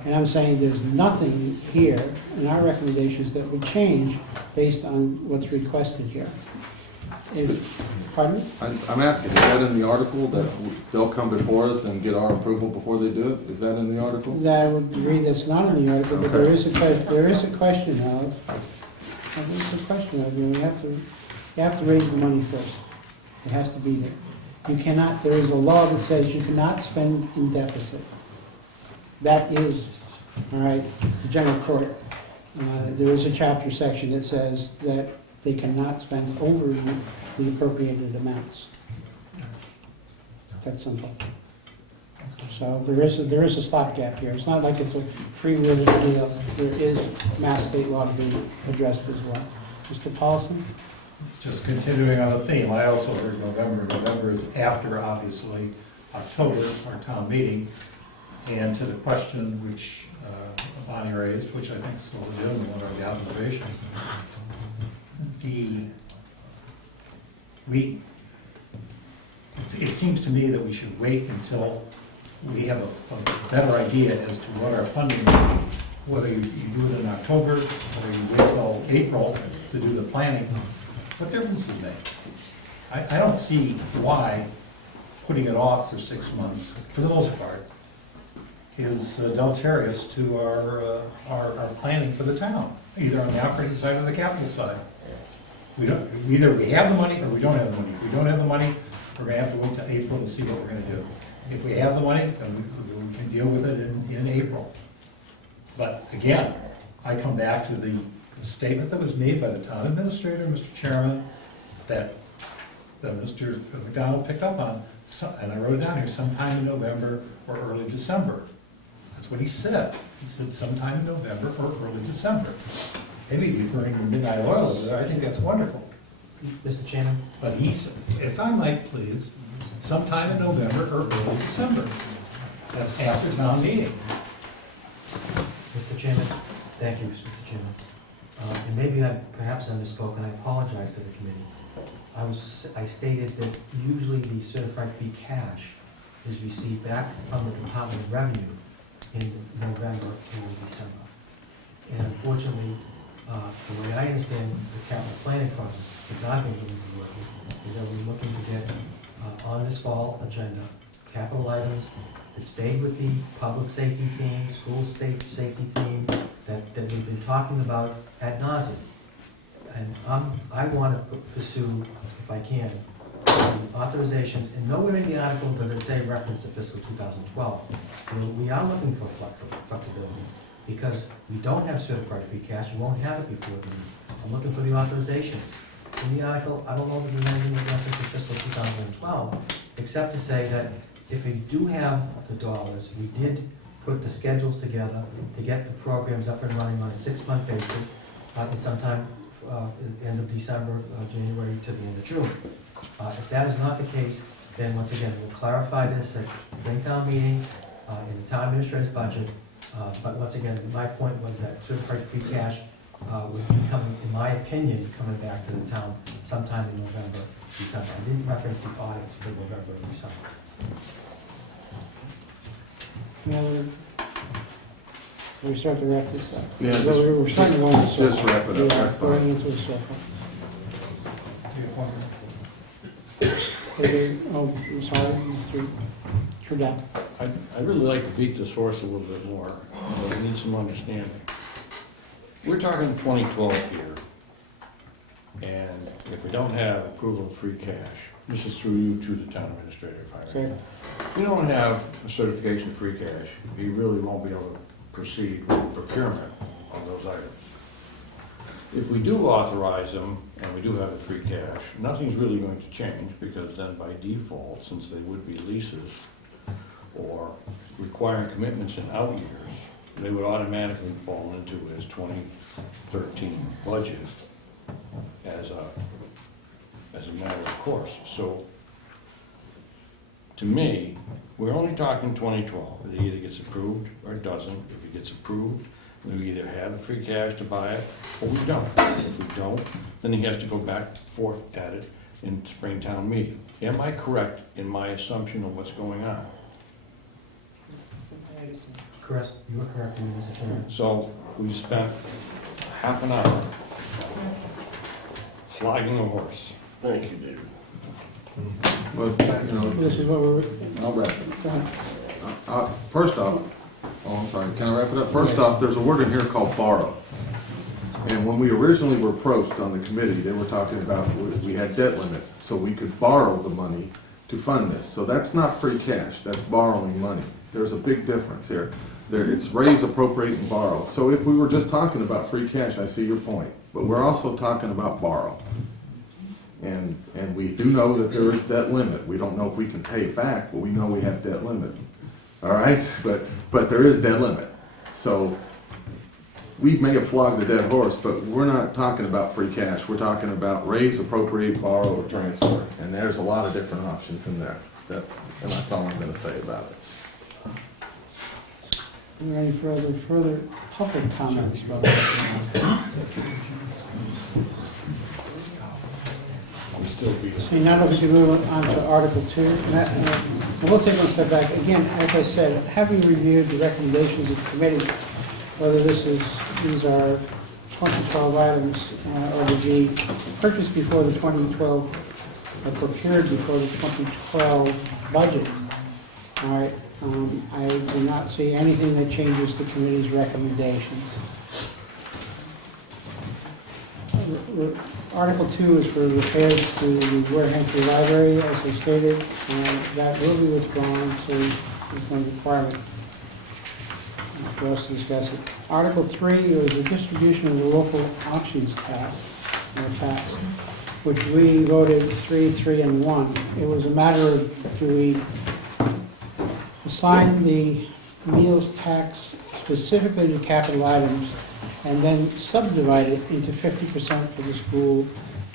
and I'm saying there's nothing here in our recommendations that would change based on what's requested here. Pardon? I'm asking, is that in the article, that they'll come before us and get our approval before they do it? Is that in the article? I would agree that's not in the article, but there is a question of, you have to raise the money first. It has to be there. You cannot, there is a law that says you cannot spend in deficit. That is, all right, the general court. There is a chapter section that says that they cannot spend over the appropriated amounts. That's simple. So there is a stopgap here. It's not like it's a free-wheeling deal. There is mass state law to be addressed as well. Mr. Paulson? Just continuing on the theme, I also heard November. November is after, obviously, October, our town meeting. And to the question which Bonnie raised, which I think is a legitimate one, or the observation, it seems to me that we should wait until we have a better idea as to what our funding will be. Whether you do it in October, or you wait till April to do the planning, what difference does it make? I don't see why putting it off for 6 months, for the most part, is deleterious to our planning for the town, either on the operating side or the capital side. Either we have the money or we don't have the money. If we don't have the money, we're going to have to wait till April to see what we're going to do. If we have the money, then we can deal with it in April. But again, I come back to the statement that was made by the town administrator, Mr. Chairman, that Mr. McDonald picked up on, and I wrote it down here, sometime in November or early December. That's what he said. He said sometime in November or early December. Maybe you bring the midnight oil over there, I think that's wonderful. Mr. Chairman? But he said, if I might please, sometime in November or early December. That's after town meeting. Mr. Chairman? Thank you, Mr. Chairman. And maybe I perhaps misspoke, and I apologize to the committee. I stated that usually the certified free cash is received back from the Department of Revenue in November or December. And unfortunately, the way I understand the capital planning process, because I've been doing the work, is that we're looking to get on this fall agenda, capital items that stayed with the public safety theme, school safety theme, that we've been talking about ad nauseum. And I want to pursue, if I can, the authorizations, and nowhere in the article does it say reference to fiscal 2012. We are looking for flexibility, because we don't have certified free cash, we won't have it before the meeting. I'm looking for the authorizations. In the article, I don't know that there's anything with reference to fiscal 2012, except to say that if we do have the dollars, we did put the schedules together to get the programs up and running on a 6-month basis, and sometime end of December, January to the end of June. If that is not the case, then once again, we'll clarify this at Springtown meeting, in the town administrator's budget. But once again, my point was that certified free cash would be coming, in my opinion, coming back to the town sometime in November, December. I didn't reference the audits for November and December. We start to wrap this up. Yeah, We're starting to go in the circle. just wrap it up, Yeah, that's going fine. into a circle. Okay, oh, I'm sorry, Mr. Trudell. I'd really like to beat this horse a little bit more, but we need some understanding. We're talking 2012 here, and if we don't have approval of free cash, this is through you to the town administrator, if I may. Okay. If we don't have a certification of free cash, he really won't be able to proceed with procurement of those items. If we do authorize them, and we do have the free cash, nothing's really going to change, because then by default, since they would be leases or requiring commitments in out years, they would automatically fall into his 2013 budget as a matter of course. So, to me, we're only talking 2012. It either gets approved or it doesn't. If it gets approved, we either have the free cash to buy it, or we don't. If we don't, then he has to go back forth at it in Springtown meeting. Am I correct in my assumption of what's going on? Correct, you are correct, Mr. Chairman. So we spent half an hour flogging a horse. Thank you, David. Well, you know, This is what we're, I'll wrap it. go ahead. First off, oh, I'm sorry, can I wrap it up? First off, there's a word in here called borrow. And when we originally were approached on the committee, they were talking about, we had debt limit, so we could borrow the money to fund this. So that's not free cash, that's borrowing money. There's a big difference here. It's raise, appropriate, and borrow. So if we were just talking about free cash, I see your point. But we're also talking about borrow. And we do know that there is debt limit. We don't know if we can pay it back, but we know we have debt limit. All right? But there is debt limit. So we may have flogged a dead horse, but we're not talking about free cash. We're talking about raise, appropriate, borrow, or transfer. And there's a lot of different options in there. And that's all I'm going to say about it. Are there any further public comments about that? Seeing none, we can move on to Article 2. And we'll take one step back. Again, as I said, having reviewed the recommendations of the committee, whether these are 2012 items or to be purchased before the 2012, or procured before the 2012 budget, all right, I do not see anything that changes the committee's recommendations. Article 2 is for repairs to the Wareham Library, as I stated, that will be withdrawn, so there's no requirement for us to discuss it. Article 3 is the distribution of the local options tax, which we voted 3, 3, and 1. It was a matter of, do we assign the meals tax specifically to capital items and then subdivide it into 50% for the school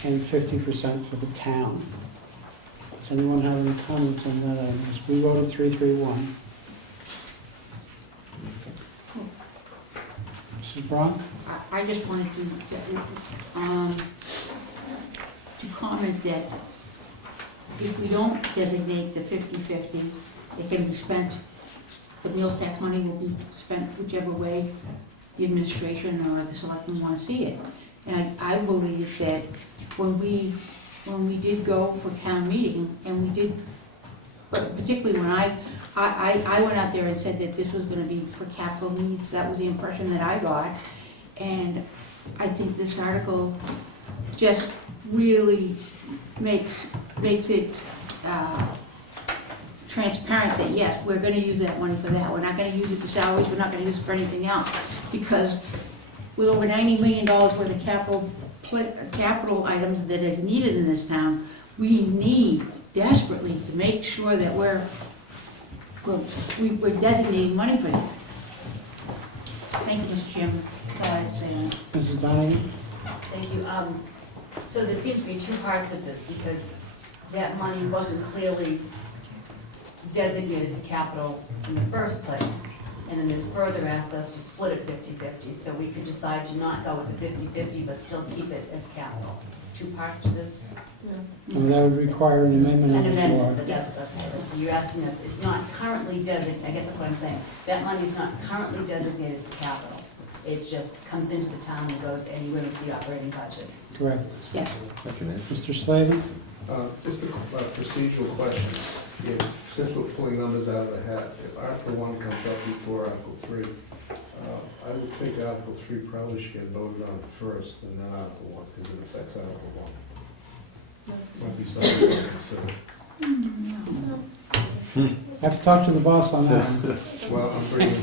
and 50% for the town. Does anyone have any comments on that item? We voted 3-3-1. Mrs. Brown? I just wanted to comment that if we don't designate the 50-50, it can be spent, the meals tax money will be spent whichever way the administration or the selectmen want to see it. And I believe that when we when we did go for town meeting, and we did, but particularly when I went out there and said that this was gonna be for capital needs, that was the impression that I got. And I think this article just really makes it transparent that yes, we're gonna use that money for that. We're not gonna use it for salaries, we're not gonna use it for anything else. Because with over $90 million worth of capital items that is needed in this town, we need desperately to make sure that we're designating money for that. Thank you, Mr. Chairman. That's all I have to say on it. Mrs. Donahue? Thank you. So there seems to be two parts of this, because that money wasn't clearly designated for capital in the first place. And then there's further asks us to split it 50-50, so we could decide to not go with the 50-50, but still keep it as capital. Two parts to this. And that would require an amendment on An the amendment, floor. but that's okay. So you're asking us, it's not currently designated, I guess that's what I'm saying. That money's not currently designated for capital. It just comes into the town and goes anywhere into the operating budget. Correct. Yes. Mr. Slavin? Just a procedural question. If, since we're pulling numbers out of the hat, if Article 1 comes up before Article 3, I would think Article 3 probably should get voted on first and then Article 1, because it affects Article 1. Might be something to consider. I have to talk to the boss on that one. Well, I'm bringing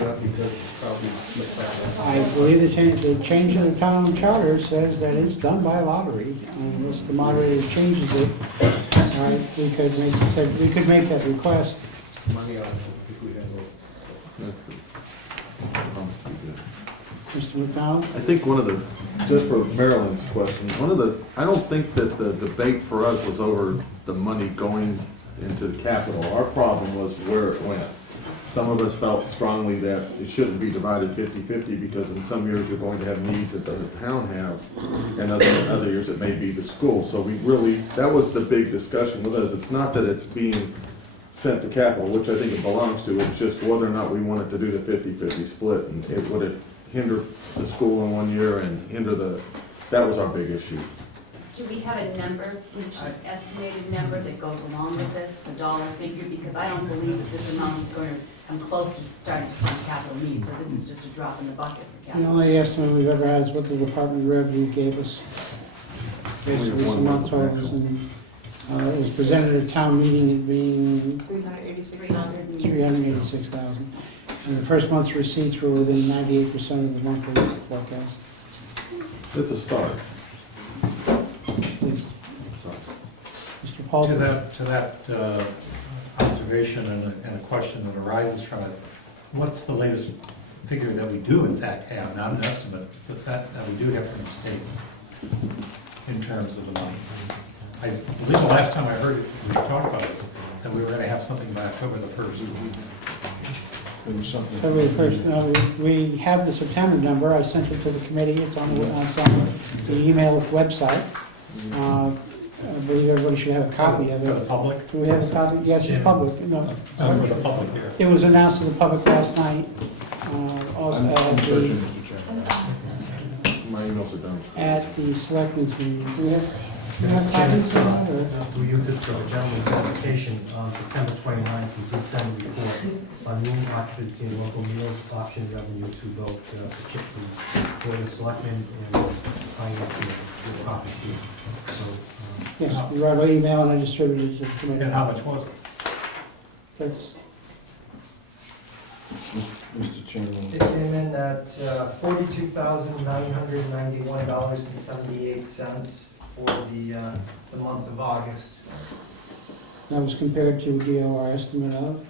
it up because it's probably looked back. I believe the change in the town charter says that it's done by lottery. Unless the moderator changes it, we could make that request. Money article, if we had those. Mr. McDonald? I think one of the, just for Marilyn's question, I don't think that the debate for us was over the money going into the capital. Our problem was where it went. Some of us felt strongly that it shouldn't be divided 50-50 because in some years you're going to have needs that the town have, and other years it may be the school. So that was the big discussion with us. It's not that it's being sent to capital, which I think it belongs to, it's just whether or not we wanted to do the 50-50 split, and would it hinder the school in one year and that was our big issue. Do we have a number, an estimated number that goes along with this, a dollar figure? Because I don't believe that this amount is going to come close to starting to fund capital needs, so this is just a drop in the bucket for The capital. only estimate we've ever had is what the Department of Revenue gave us. Basically, some month totals, and it was presented at town meeting at being 386,000. And the first month's receipts were within 98% of the monthly forecast. It's a start. Please. Mr. To Paulson? that observation and a question that arises from it, what's the latest figure that we do in fact have, not an estimate, but that we do have from the state in terms of the money? I believe the last time I heard it, we talked about it, that we were going to have something by October the 1st. February 1st, no, we have the September number. I sent it to the committee. It's on the email website. I believe everybody should have a copy of it. For the public? Do we have a copy? Yes, it's public. No. For the public here. It was announced to the public last night. Also I'm searching, Mr. Chairman. My emails are done. at the selectmen's meeting. Do we have copies of that, or? Through you, just for a general clarification, on September 29th, you did send a report on room occupancy and local meals option revenue to both the Board of Selectmen and the Finance Committee, your office here. So, Yes, we wrote an email and I distributed it to the committee. And how much was it? That's, Mr. Chairman. it came in at $42,991.78 for the month of August. that was compared to DOR estimate of?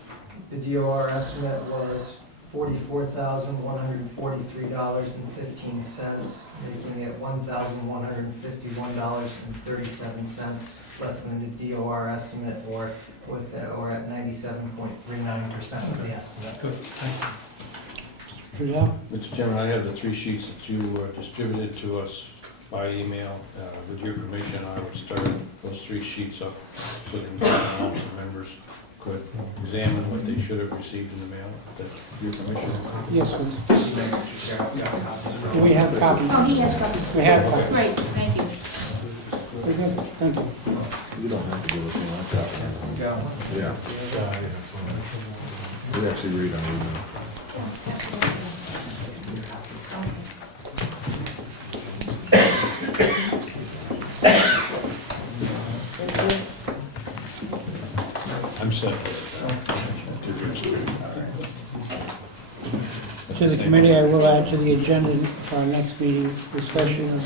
The DOR estimate was $44,143.15, making it $1,151.37, less than the DOR estimate, or at 97.39% of the estimate. Good, thank you. Friedel? Mr. Chairman, I have the 3 sheets that you distributed to us by email. With your permission, I would start those 3 sheets up so they can go along, the members could examine what they should have received in the mail. With your permission? Yes, please. We have copies. Oh, he has copies. We have copies. Great, thank you. Very good, thank you. You don't have to give us one like that. Yeah. We actually read on email. I'm set. To the committee, I will add to the agenda for our next meeting discussion,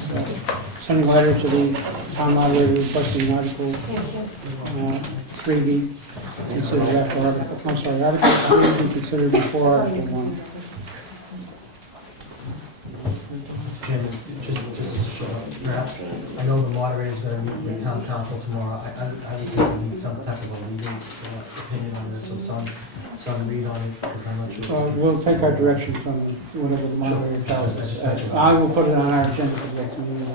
sending a letter to the town moderator requesting Article 3 be considered after Article, I'm sorry, Article 3 be considered before Article 1. Chairman, perhaps, I know the moderator's gonna meet with town council tomorrow. I would think we need some type of a legal opinion on this, or some read on it, because I'm not sure. We'll take our direction from whatever the moderator tells us. I will put it on our agenda for the next meeting.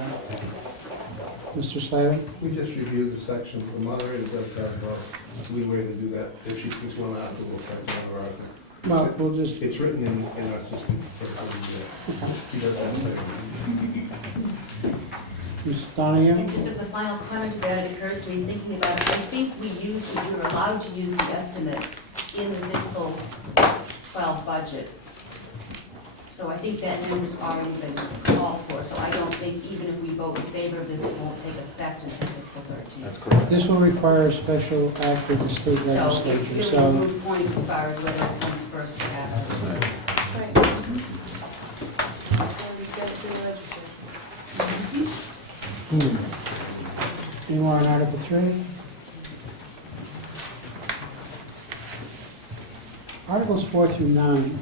Mr. Slavin? We just reviewed the section, the moderator does have leeway to do that. If she thinks one article will affect another article. Well, we'll just, It's written in our system for he does have a second. Ms. Donahue? And just as a final comment to that, it occurs to me, thinking about it, I think we were allowed to use the estimate in the fiscal 12 budget. So I think that number's already been called for, so I don't think even if we vote in favor of this, it won't take effect until fiscal 13. That's correct. This will require a special act of the state So legislature, it's really a so moot point as far as whether it comes first or after. Right. Right. And we get it through the legislature. any more on Article 3? Articles 4 through 9.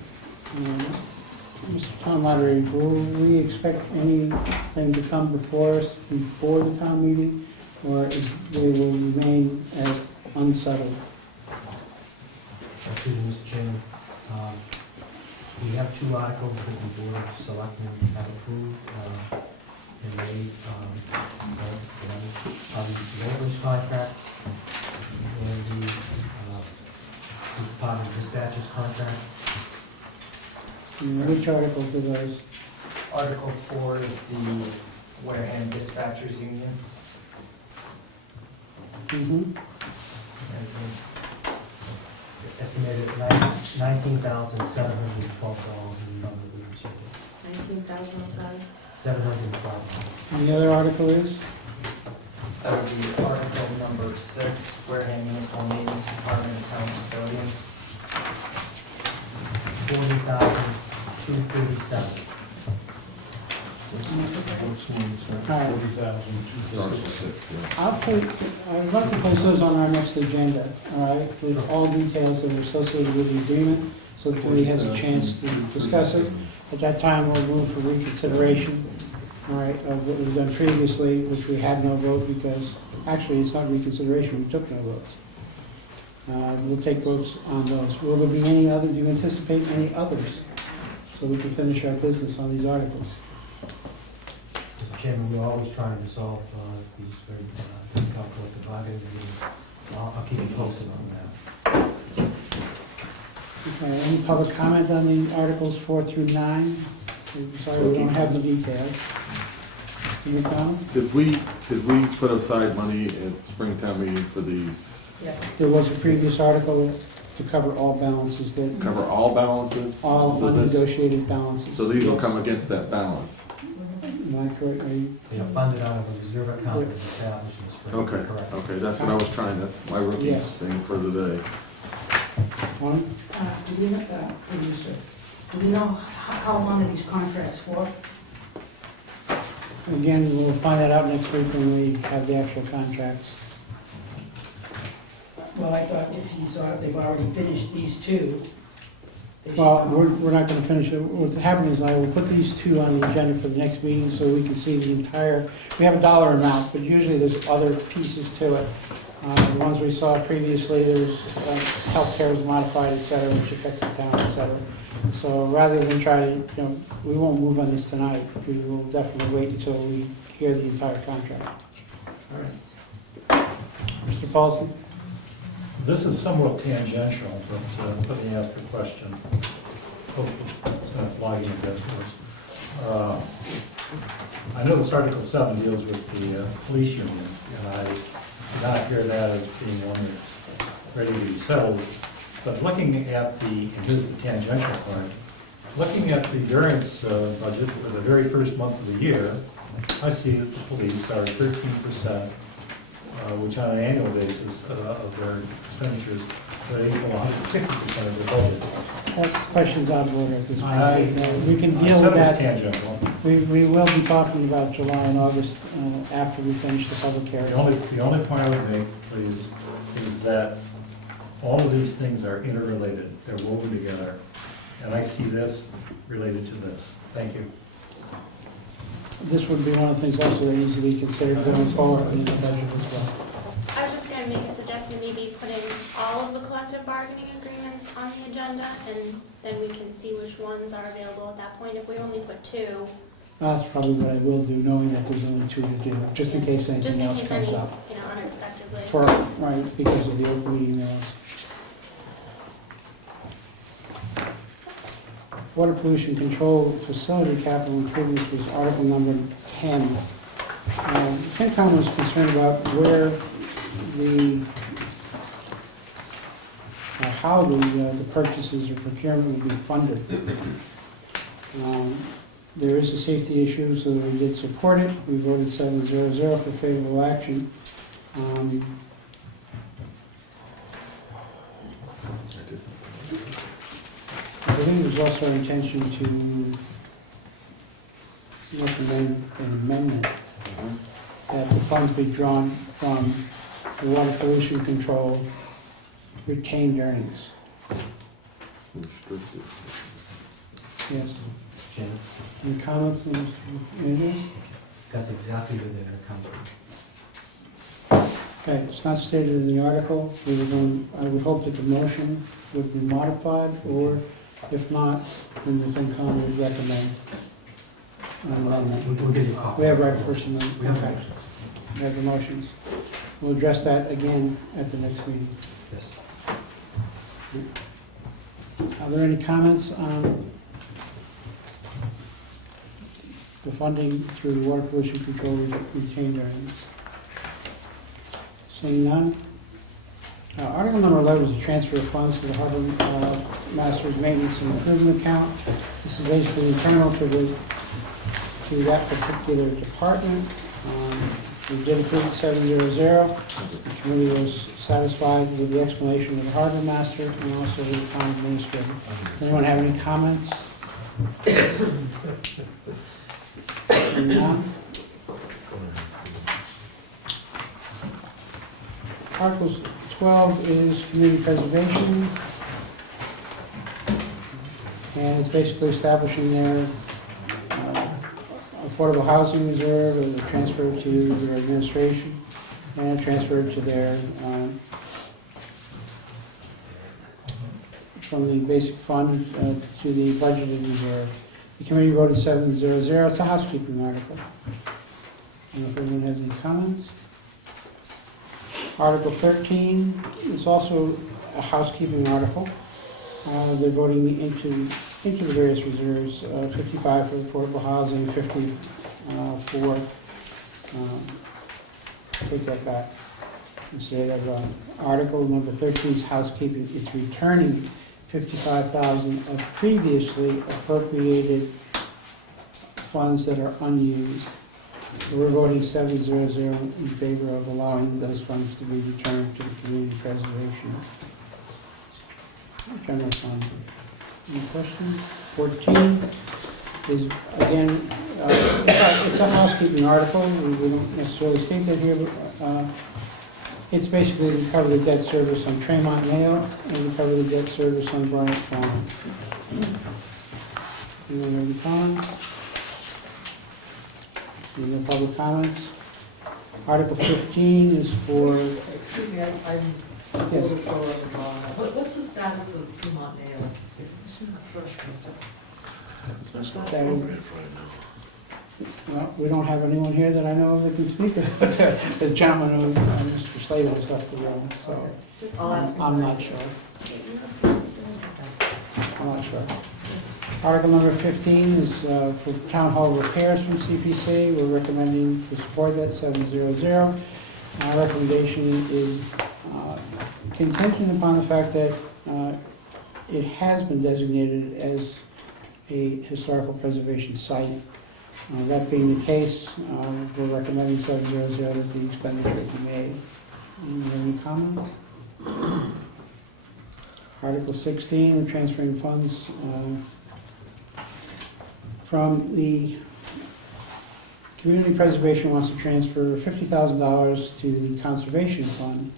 Mr. Town Moderator, will we expect anything to come before us before the town meeting, or they will remain as unsettled? Excuse me, Mr. Chairman. We have two articles that the Board of Selectmen have approved. And they, the labor's contract and the Department of Dispatches contract. And which articles are those? Article 4 is the Wareham Dispatchers Union. Mm-hmm. Estimated $19,712 in the number we received. 19,000, I'm sorry. 712. And the other article is? That would be article number 6, Wareham Uniform Maintenance Department and Town Custodians. 40,237. I'd like to place those on our next agenda, all right, with all details that are associated with the agreement, so the committee has a chance to discuss it. At that time, we'll move for reconsideration, all right, of what was done previously, which we had no vote because, actually, it's not reconsideration, we took no votes. We'll take votes on those. Will there be any other, do you anticipate any others? So we can finish our business on these articles. Mr. Chairman, we're always trying to solve these very difficult collective bargaining agreements. I'll keep you posted on that. Okay, any public comment on the articles 4 through 9? I'm sorry, we don't have the details. Mr. McDonald? Did we put aside money at Springtown meeting for these, There was a previous article to cover all balances, that cover all balances? all So this- unnegotiated balances. So these will Yes. come against that balance? Am I correct? Are you- They are funded out of a reserve account that was established in spring. Okay, Correct. okay, that's what I was trying, that's my rookie Yes. thing for the day. One? Do we know, producer, do we know how long are these contracts for? Again, we'll find that out next week when we have the actual contracts. Well, I thought if they've already finished these two, they should Well, know. we're not going to finish it. What's happening is I will put these two on the agenda for the next meeting so we can see the entire, we have a dollar amount, but usually there's other pieces to it. The ones we saw previously, there's healthcare was modified, et cetera, which affects the town, et cetera. So rather than try to, we won't move on this tonight. We will definitely wait until we hear the entire contract. All right. Mr. Paulson? This is somewhat tangential, but let me ask the question. Hopefully, it's not flagging a bit for us. I know this Article 7 deals with the police union, and I did not hear that as being one that's ready to be settled. But looking at and here's the tangential part, looking at the variance budget for the very first month of the year, I see that the police are 13%, which on an annual basis of their expenditures would equal 150% of their budget. That's questions out of order at this I point. We can I deal said with it was that. tangential. We will be talking about July and August after we finish the public hearing. The only point I would make, please, is that all of these things are interrelated. They're woven together. And I see this related to this. Thank you. This would be one of the things also that needs to be considered going forward in the budget as well. I was just gonna make a suggestion, maybe putting all of the collective bargaining agreements on the agenda, and then we can see which ones are available at that point. If we only put two, That's probably what I will do, knowing that there's only two to do, just in case just anything in else case comes any, up. unexpectedly. Right, because of the open meeting laws. Water pollution control facility capital improvements was article number 10. FinCom was concerned about where how the purchases or procurement would be funded. There is a safety issue, so we did support it. We voted 7-0-0 for favorable action. I believe it was also our intention to recommend an amendment that the funds be drawn from the water pollution control retained earnings. Restricted. Yes. Chairman, Any comments, Mr. Andrews? that's exactly where they're gonna come from. Okay, it's not stated in the article. I would hope that the motion would be modified, or if not, then the FinCom would recommend an amendment. We'll give you a copy. We have right of first amendment. We have Okay. motions. We have the motions. We'll address that again at the next meeting. Yes. Are there any comments on the funding through the water pollution control retained earnings? Seeing none. Article number 11 is a transfer of funds to the Harbor Master's Maintenance and Improvement Account. This is basically internal to that particular department. We did approve 7-0-0. The committee was satisfied with the explanation of the Harbor Master and also the town administrator. Does anyone have any comments? None? Articles 12 is community preservation. And it's basically establishing their affordable housing reserve and a transfer to their administration and a transfer to their, from the basic fund to the budgeted reserve. The committee voted 7-0-0. It's a housekeeping article. I don't know if anyone has any comments. Article 13 is also a housekeeping article. They're voting into the various reserves, 55 for affordable housing, 50 for, take that back, instead of article number 13 is housekeeping. It's returning $55,000 of previously appropriated funds that are unused. We're voting 7-0-0 in favor of allowing those funds to be returned to the community preservation general fund. Any questions? 14 is, again, it's a housekeeping article. We don't necessarily state that here, but it's basically to cover the debt service on Tremont Mail and to cover the debt service on Bryant Farm. Anyone have any comments? No public comments? Article 15 is for... Excuse me, I'm Yes. What's the status of Tremont Mail? That would- Well, we don't have anyone here that I know of that can speak about that. The gentleman, Mr. Slater, has left the room, so I'll ask him. I'm not sure. I'm not sure. Article number 15 is for town hall repairs from CPC. We're recommending to support that 700. Our recommendation is contingent upon the fact that it has been designated as a historical preservation site. That being the case, we're recommending 700 that the expenditure be made. Any comments? Article 16, we're transferring funds from the Community Preservation wants to transfer $50,000 to the Conservation Fund.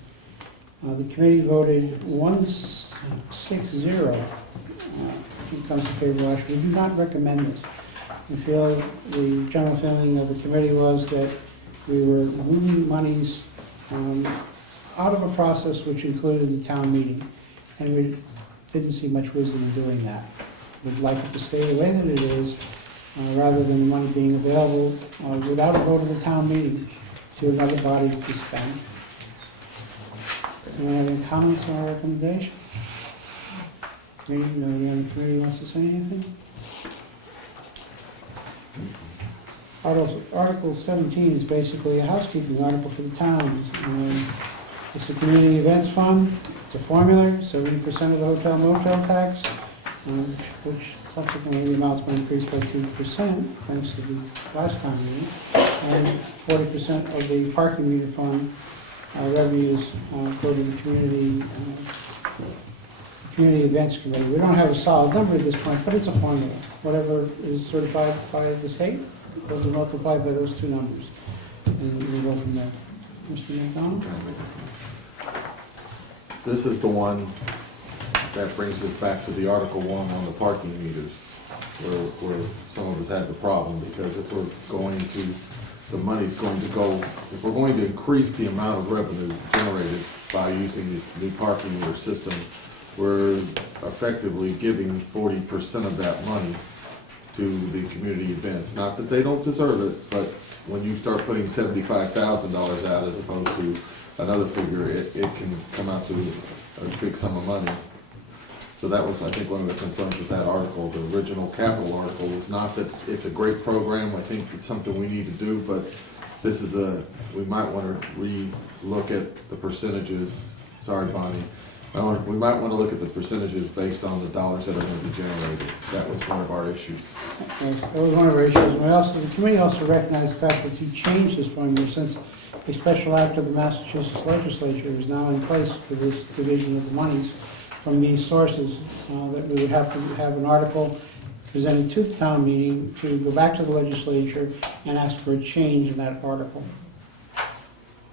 The committee voted 160 when it comes to favorable action. We do not recommend this. We feel the general feeling of the committee was that we were moving monies out of a process which included the town meeting, and we didn't see much wisdom in doing that. We'd like it to stay the way that it is, rather than the money being available without a vote of the town meeting to another body to spend. Anyone have any comments on our recommendation? Nobody on the committee wants to say anything? Article 17 is basically a housekeeping article for the towns. It's a community events fund. It's a formula, 70% of the hotel motel tax, which subsequently the amounts were increased by 2%, thanks to the last time meeting, and 40% of the parking meter fund revenues go to the community events committee. We don't have a solid number at this point, but it's a formula. Whatever is certified by the state will be multiplied by those two numbers, and we go from there. Mr. McDonald? This is the one that brings us back to the Article 1 on the parking meters, where some of us had the problem, because if we're going to, the money's going to go, if we're going to increase the amount of revenue generated by using this new parking meter system, we're effectively giving 40% of that money to the community events. Not that they don't deserve it, but when you start putting $75,000 out as opposed to another figure, it can come out to a big sum of money. So that was, I think, one of the concerns with that article. The original capital article was not that it's a great program. I think it's something we need to do, but this is we might want to re-look at the percentages. Sorry, Bonnie. We might want to look at the percentages based on the dollars that are going to be generated. That was one of our issues. That was one of our issues. The committee also recognized the fact that you changed this formula since a special act of the Massachusetts legislature is now in place for this division of the monies from these sources, that we would have to have an article presented to the town meeting to go back to the legislature and ask for a change in that article.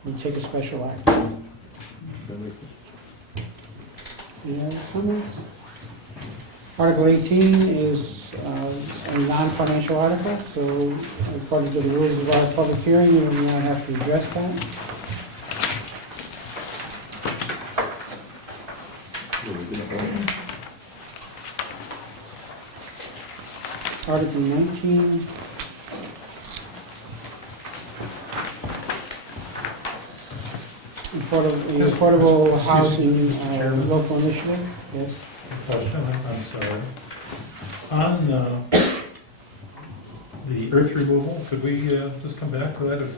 We take a special act. Any other comments? Article 18 is a non-financial article, so according to the rules of our public hearing, we will not have to address that. Article 19. Affordable housing local initiative. Yes. Question, I'm sorry. On the earth removal, could we just come back to that? Am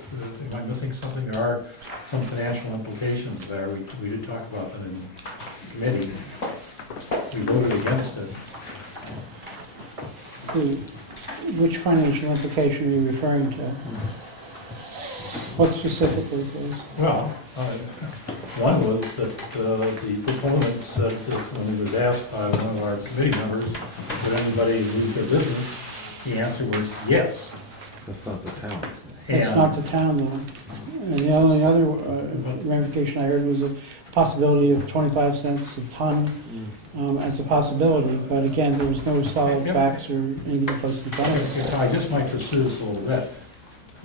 I missing something? There are some financial implications there. We did talk about them in committee. We voted against it. Which financial implication are you referring to? What specifically, please? Well, one was that the proponent said that when he was asked by one of our committee members, would anybody lose their business, the answer was yes. That's not the town. That's not the town, though. And the only other ramification I heard was a possibility of 25 cents a ton as a possibility. But again, there was no solid facts or anything close to that. I just might pursue this a little bit.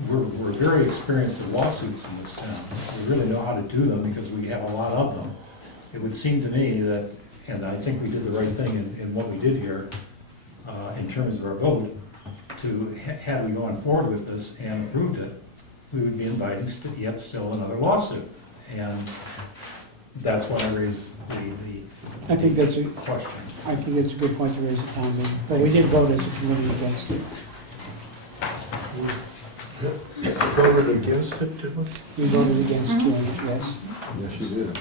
We're very experienced in lawsuits in this town. We really know how to do them because we have a lot of them. It would seem to me that, and I think we did the right thing in what we did here in terms of our vote, had we gone forward with this and approved it, we would be inviting yet still another lawsuit. And that's when I raised I think that's a, the question. I think it's a good point to raise at town meeting, but we did vote as a committee against it. Voted against it, did we? We voted against doing it, yes. Yes, you did.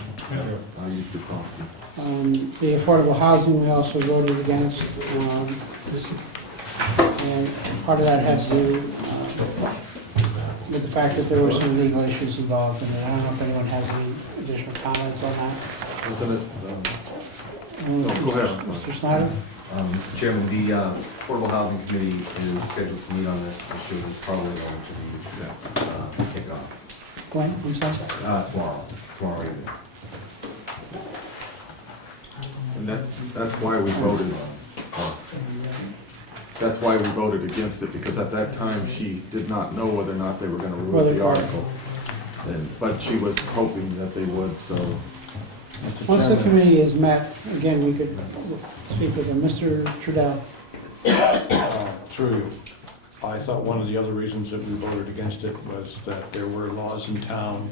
I used to talk to you. The affordable housing, we also voted against, and part of that had to do with the fact that there were some legal issues involved in it. I don't know if anyone has any additional comments on that. Isn't it, go ahead, I'm sorry. Mr. Snyder? Mr. Chairman, the Affordable Housing Committee is scheduled to meet on this issue. It's probably going to be kicked off When, I'm sorry? tomorrow evening. And that's why we voted, that's why we voted against it, because at that time, she did not know whether or not they were gonna rule the article. But she was hoping that they would, so. Once the committee is met, again, we could speak with them. Mr. Trudell? Through you. I thought one of the other reasons that we voted against it was that there were laws in town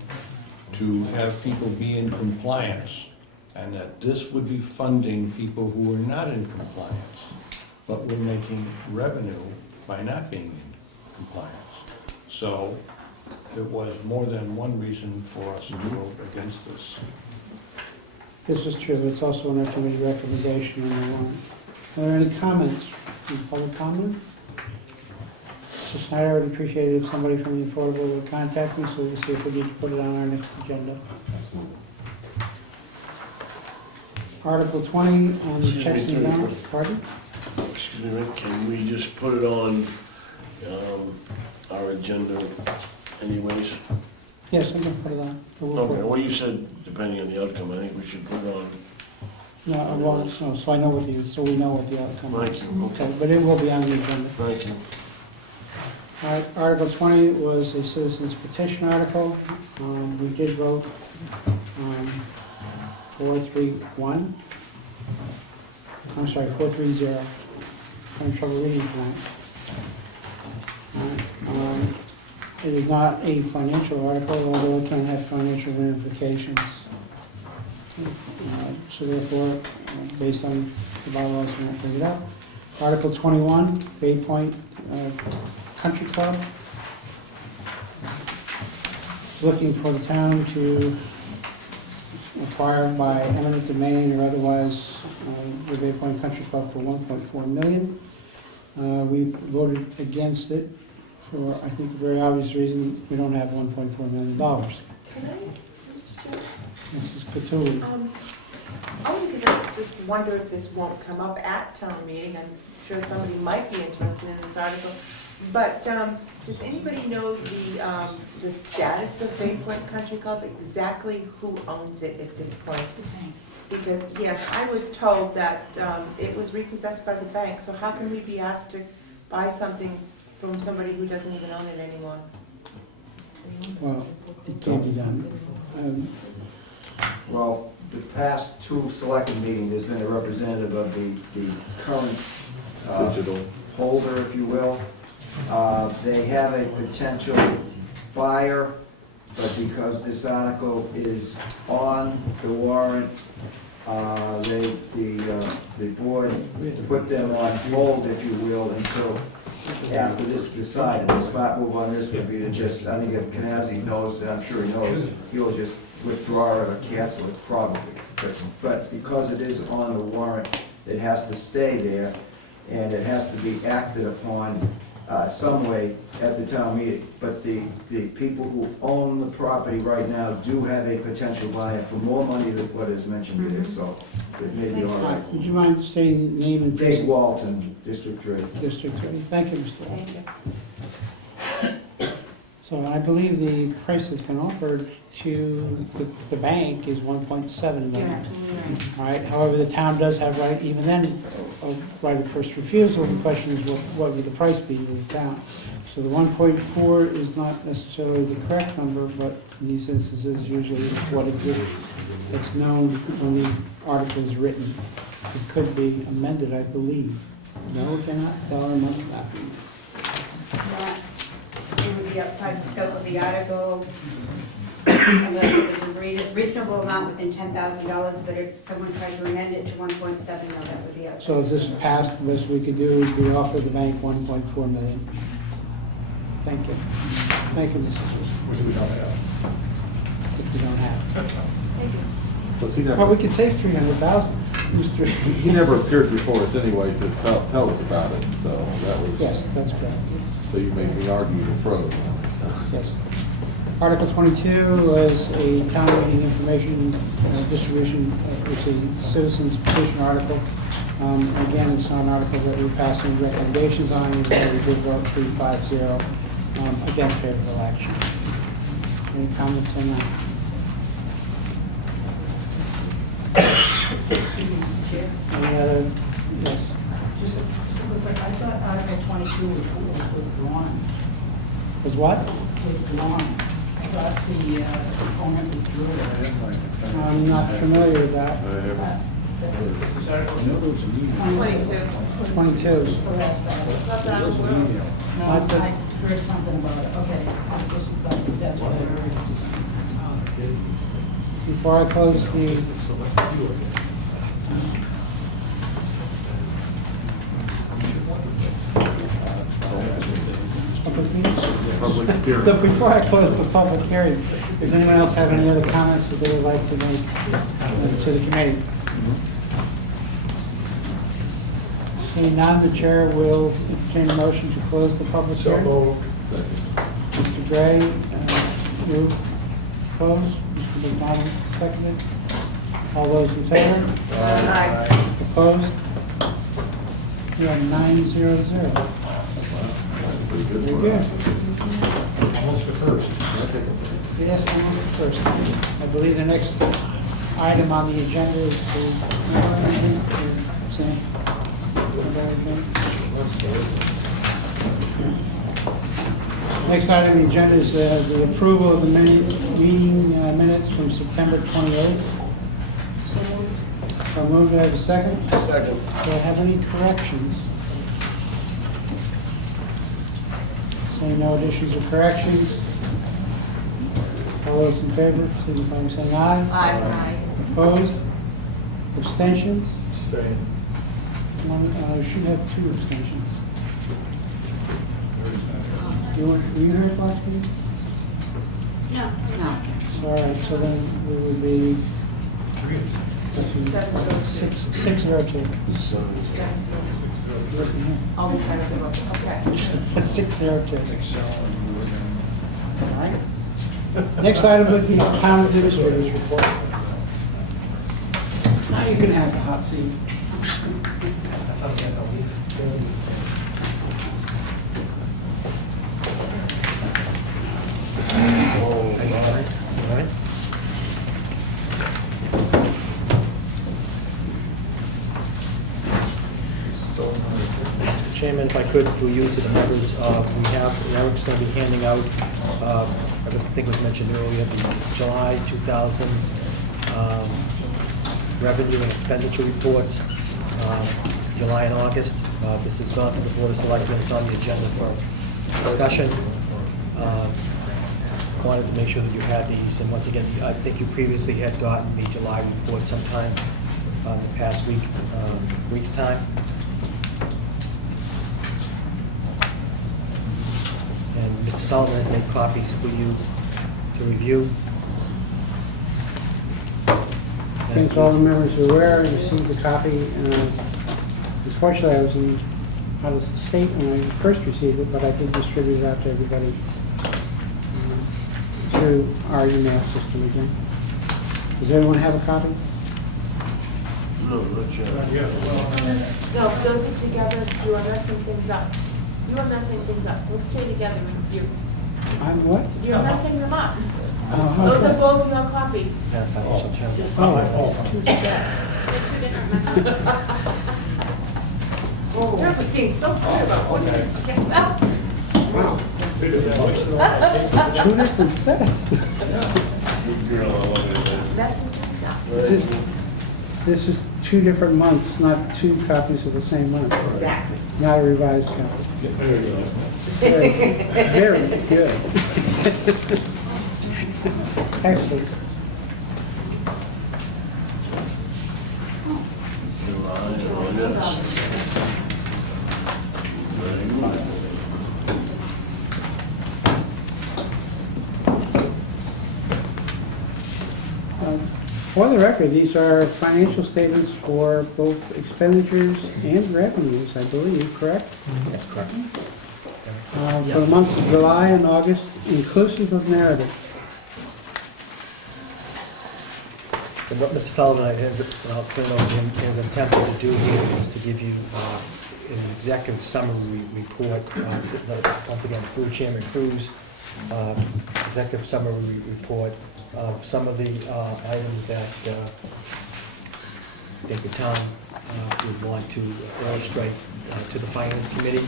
to have people be in compliance, and that this would be funding people who were not in compliance, but were making revenue by not being in compliance. So there was more than one reason for us to vote against this. This is true. It's also in our committee recommendation on the warrant. Are there any comments? Any public comments? Mr. Snyder, I would appreciate it if somebody from the Affordable would contact me, so we'll see if we need to put it on our next agenda. Absolutely. Article 20 on Excuse me, checks and balance. Pardon? Excuse me, Rick, can we just put it on our agenda anyways? Yes, I'm going to put it on. Okay, well, you said depending on the outcome, I think we should put it on. No, well, no, so I know what the, so we know what the outcome is. Thank you, okay. But it will be on the agenda. Thank you. All right, Article 20 was a citizen's petition article. We did vote 431. I'm sorry, 430. I'm having trouble reading tonight. It is not a financial article, although it can have financial ramifications. So therefore, based on the bylaws, we're not bringing it up. Article 21, Bay Point Country Club. Looking for the town to acquire by eminent domain or otherwise the Bay Point Country Club for $1.4 million. We voted against it for, I think, a very obvious reason. We don't have $1.4 million. Can I, Mr. Chair? Mrs. Cattouli. Only because I just wonder if this won't come up at town meeting. I'm sure somebody might be interested in this article. But does anybody know the status of Bay Point Country Club, exactly who owns it at this point? Because, yes, I was told that it was repossessed by the bank, so how can we be asked to buy something from somebody who doesn't even own it anymore? Well, it can't be done. Well, the past two selected meetings, there's been a representative of the current Digital. holder, if you will. They have a potential buyer, but because this article is on the warrant, the board put them on hold, if you will, until after this is decided. The smart move on this would be to just, I think if Canazzi knows, and I'm sure he knows, he'll just withdraw it or cancel it probably. But because it is on the warrant, it has to stay there, and it has to be acted upon some way at the town meeting. But the people who own the property right now do have a potential buyer for more money than what is mentioned there, so it may be all right. Would you mind stating the name and Dave Walton, District 3. District 3. Thank you, Mr. Walton. Thank you. So I believe the price that's been offered to the bank is 1.7 million. All right, however, the town does have right, even then, a right of first refusal. The question is what would the price be to the town? So the 1.4 is not necessarily the correct number, but in these instances, usually it's what exists, that's known when the article is written. It could be amended, I believe. No, it cannot, dollar amount not be. It would be outside the scope of the article, unless it was agreed reasonable amount within $10,000, but if someone tried to amend it to 1.7 mil, that would be outside. So if this passed, the best we could do is we offer the bank 1.4 million. Thank you. Thank you, Mrs. Ruth. Which we don't have. Which we don't have. Thank you. Plus, he Well, we never, could save 300,000. Mr. he never appeared before us anyway to tell us about it, so that was. Yes, that's correct. So you made me argue the pros. Yes. Article 22 was a town meeting information distribution, it's a citizens petition article. Again, it's not an article that we're passing recommendations on, and we did vote 3-5-0 against favorable action. Any comments on that? Any other, yes? Just a quick question. I thought Article 22 was withdrawn. Was what? Withdrawn. I thought the opponent withdrew it. I'm not familiar with that. Is this article new? 22. 22. It's the last article. Not that I'm aware of. No, I heard something about it. Okay, I just thought that that's what I heard. Before I close the public meeting? Public hearing. So before I close the public hearing, does anyone else have any other comments that they would like to make to the committee? Seeing none, the chair will entertain a motion to close the public hearing. Mr. Gray, moved, close. Mr. McDonald, seconded. All those in favor? Aye. Opposed? We have 900. Very good. Almost the first. Yes, almost the first. I believe the next item on the agenda is Sam? Next item on the agenda is the approval of the meeting minutes from September 28th. So moved, do I have a second? Second. Do I have any corrections? Seeing no additions or corrections. All those in favor, signify by saying aye. Aye. Opposed? Abstentions? Stay. One, should have 2 abstentions. Were you here last meeting? No. No. All right, so then we would be 602. Listen here. I'll be trying to go. Okay. 602. All right. Next item would be town administrator's report. Now you can have the hot seat. Mr. Chairman, if I could, through you to the members, Eric's going to be handing out, I think it was mentioned earlier, the July 2000 revenue and expenditure reports, July and August. This has gone to the Board of Selectmen, it's on the agenda for discussion. Wanted to make sure that you had these, and once again, I think you previously had gotten the July report sometime in the past week's time. And Mr. Sullivan has made copies for you to review. I think all the members are aware, I received a copy. Unfortunately, I was out of the state when I first received it, but I did distribute it out to everybody through our email system again. Does everyone have a copy? No, not yet. No, those are together, you are messing things up. You are messing things up. They'll stay together and I'm what? you're messing them up. Oh, Those okay. are both your copies. Yeah, financial challenge. There's 2 sets. They're 2 different members. You're being so good about putting things together. Wow. 2 different sets. Messing things up. This is 2 different months, not 2 copies of the same month. Exactly. Not a revised copy. Very, very good. Excellent. Yes. Very good. For the record, these are financial statements for both expenditures and revenues, I believe, correct? That's correct. For the months of July and August, inclusive of narrative. And what Mr. Sullivan has, I'll turn it over to him, has attempted to do here is to give you an executive summary report, once again, through Chairman Cruz, executive summary report of some of the items that I think the town would want to illustrate to the Finance Committee.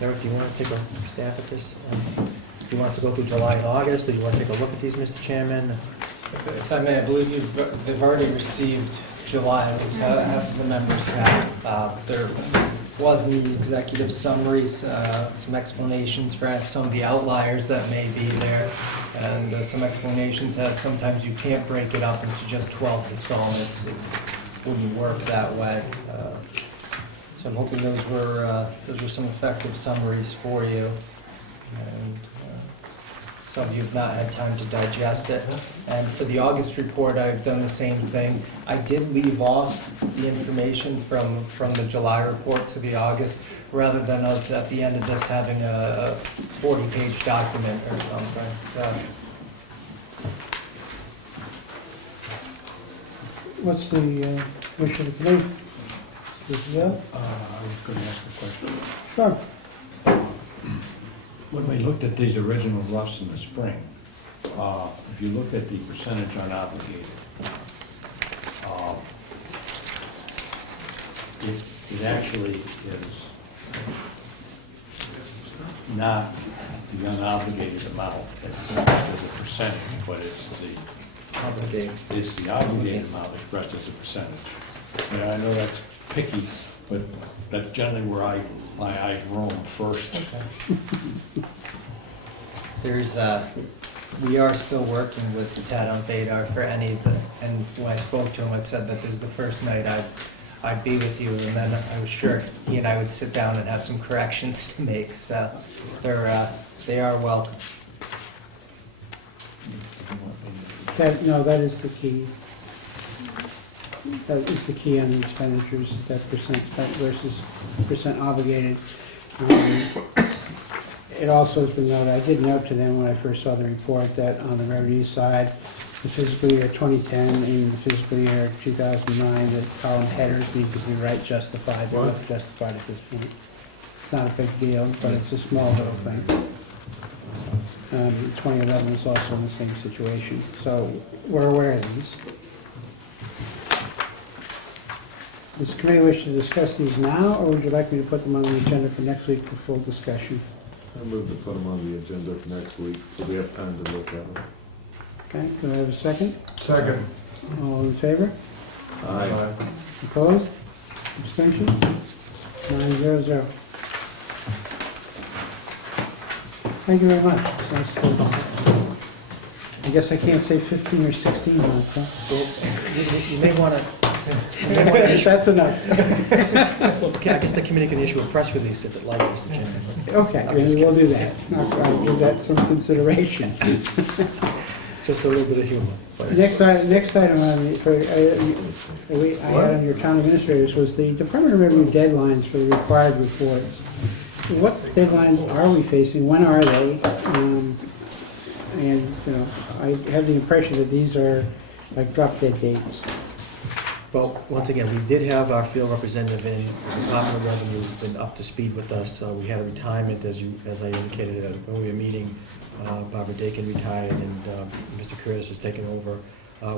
Eric, do you want to take a stab at this? Do you want us to go through July and August, or do you want to take a look at these, Mr. Chairman? If I may, I believe they've already received July, at least half of the members have. There was in the executive summaries, some explanations for some of the outliers that may be there, and some explanations that sometimes you can't break it up into just 12 installments. It wouldn't work that way. So I'm hoping those were some effective summaries for you. And some of you have not had time to digest it. And for the August report, I've done the same thing. I did leave off the information from the July report to the August, rather than us at the end of this having a 40-page document or something. So. What's the wish of the committee? I was going to ask a question. Sure. When we looked at these original roughs in the spring, if you look at the percentage unobligated, it actually is not the unobligated amount expressed as a percentage, but it's the obligated amount expressed as a percentage. And I know that's picky, but that's generally where my eyes roam first. Okay. We are still working with Tad on Vadar for any of the, and when I spoke to him, I said that this is the first night I'd be with you, and then I was sure he and I would sit down and have some corrections to make, so they are welcome. That is the key. That is the key on the expenditures, is that percent spent versus percent obligated. It also has been noted, I did note to them when I first saw the report, that on the revenue side, the fiscal year 2010 and the fiscal year 2009, the column headers need to be right justified. They're not justified at this point. It's not a big deal, but it's a small little thing. 2011 is also in the same situation. So we're aware of these. Does the committee wish to discuss these now, or would you like me to put them on the agenda for next week for full discussion? I move to put them on the agenda for next week, so we have time to look at them. Okay, do I have a second? Second. All in favor? Aye. Opposed? Abstentions? 900. Thank you very much. It's nice to- I guess I can't say 15 or 16 months, huh? You may want to... That's enough. Well, I guess the committee can issue a press release if it likes, Mr. Chairman. Okay, we'll do that. I'll give that some consideration. Just a little bit of humor. Next item on the, I had on your town administrators was the Department of Revenue deadlines for the required reports. What deadlines are we facing? When are they? And, I have the impression that these are like drop dead dates. Well, once again, we did have our field representative in. The Department of Revenue has been up to speed with us. We had a retirement, as I indicated at an earlier meeting. Barbara Dakin retired, and Mr. Curtis has taken over.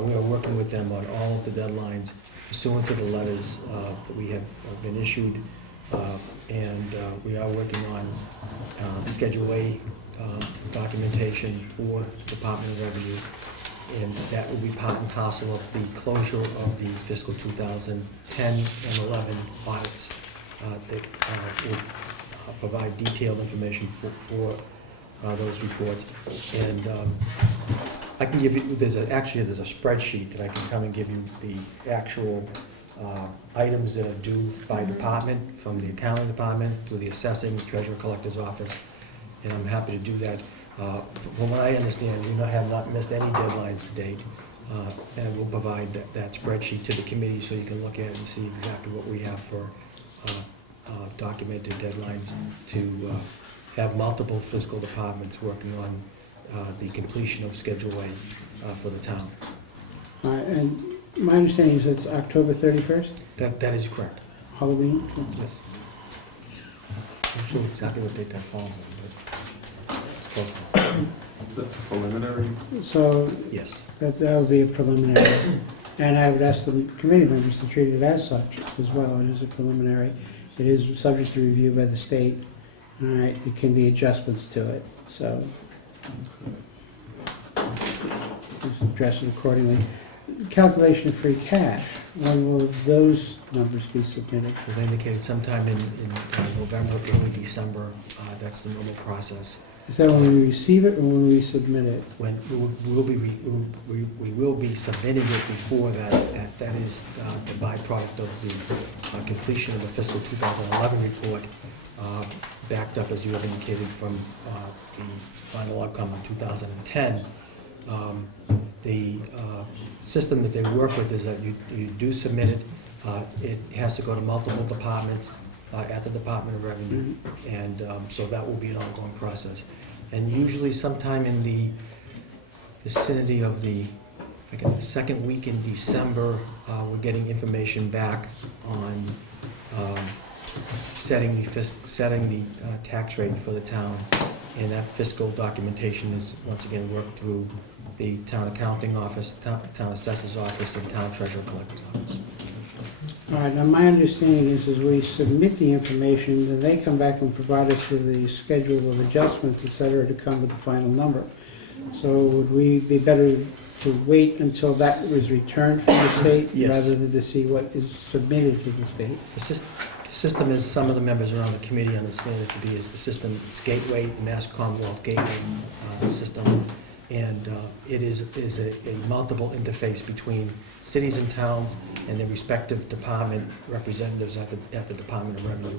We are working with them on all of the deadlines pursuant to the letters that we have been issued, and we are working on Schedule A documentation for the Department of Revenue, and that will be part and parcel of the closure of the fiscal 2010 and 11 audits that will provide detailed information for those reports. And I can give you, there's a spreadsheet that I can come and give you the actual items that are due by department, from the accounting department to the assessing, treasurer collector's office, and I'm happy to do that. From what I understand, you have not missed any deadlines to date, and we'll provide that spreadsheet to the committee so you can look at it and see exactly what we have for documented deadlines to have multiple fiscal departments working on the completion of Schedule A for the town. And my understanding is it's October 31st, That is correct. Halloween? Yes. I'm sure exactly what date that falls on, but it's close. That's preliminary. So Yes. that would be a preliminary. And I would ask the committee members to treat it as such as well. It is a preliminary. It is subject to review by the state. All right, it can be adjustments to it, so just address it accordingly. Calculation of free cash, when will those numbers be submitted? As I indicated, sometime in November, early December, that's the normal process. Is that when we receive it or when we submit it? When we will be submitting it before that. That is the byproduct of the completion of the fiscal 2011 report, backed up, as you have indicated, from the final outcome of 2010. The system that they work with is that you do submit it. It has to go to multiple departments at the Department of Revenue, and so that will be an ongoing process. And usually sometime in the vicinity of the second week in December, we're getting information back on setting the tax rate for the town, and that fiscal documentation is once again worked through the town accounting office, town assessor's office, and town treasurer collector's office. All right, now my understanding is as we submit the information, then they come back and provide us with the schedule of adjustments, et cetera, to come with the final number. So would we be better to wait until that was returned from the state? Yes. Rather than to see what is submitted to the state? The system is, some of the members around the committee understand it to be, is the system, it's Gateway, Mass Commonwealth Gateway system, and it is a multiple interface between cities and towns and their respective department representatives at the Department of Revenue.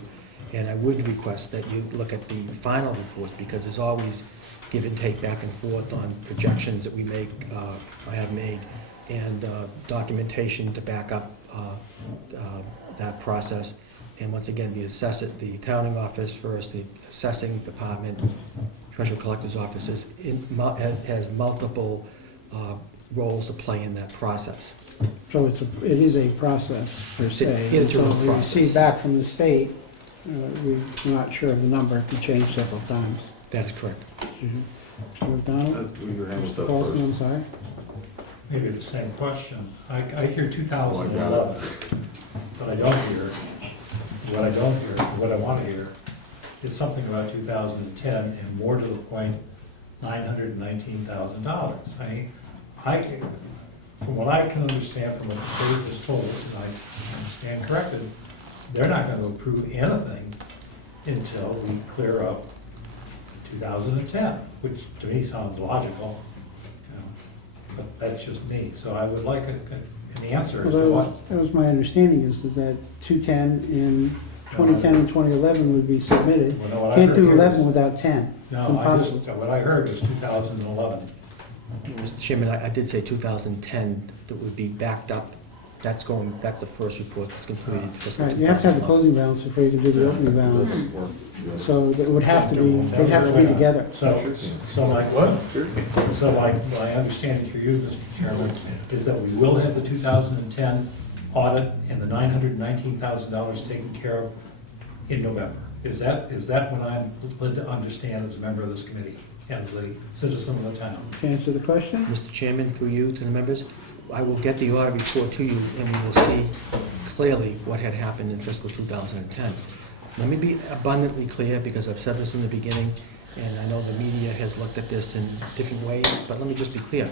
And I would request that you look at the final reports, because there's always give and take back and forth on projections that we make, I have made, and documentation to back up that process. And once again, the accounting office first, the assessing department, treasurer collector's offices has multiple roles to play in that process. So it is a process per se. Internal Until we process. receive back from the state, we're not sure of the number. It can change several times. That is correct. Mr. McDonald? We were having Mr. stuff Paulson, I'm first. sorry. Maybe the same question. I hear 2011, but I don't hear, what I want to hear is something about 2010, and more to the point, $919,000. From what I can understand from what the state was told, and I understand correctly, they're not going to approve anything until we clear up 2010, which to me sounds logical, but that's just me. So I would like an answer as to what. That was my understanding, is that 210 in 2010 and 2011 would be submitted. Well, no, what I Can't heard do here 11 is- without 10. It's No, impossible. what I heard was 2011. Mr. Chairman, I did say 2010, that would be backed up. That's the first report that's completed fiscal Right, you have to have the 2011. closing balance before you can do the opening balance. So it would have to be, they'd have to be together. So my understanding through you, Mr. Chairman, is that we will have the 2010 audit and the $919,000 taken care of in November. Is that what I'm led to understand as a member of this committee, as a citizen of the town? To answer the question? Mr. Chairman, through you to the members, I will get the audit report to you, and we will see clearly what had happened in fiscal 2010. Let me be abundantly clear, because I've said this in the beginning, and I know the media has looked at this in different ways, but let me just be clear.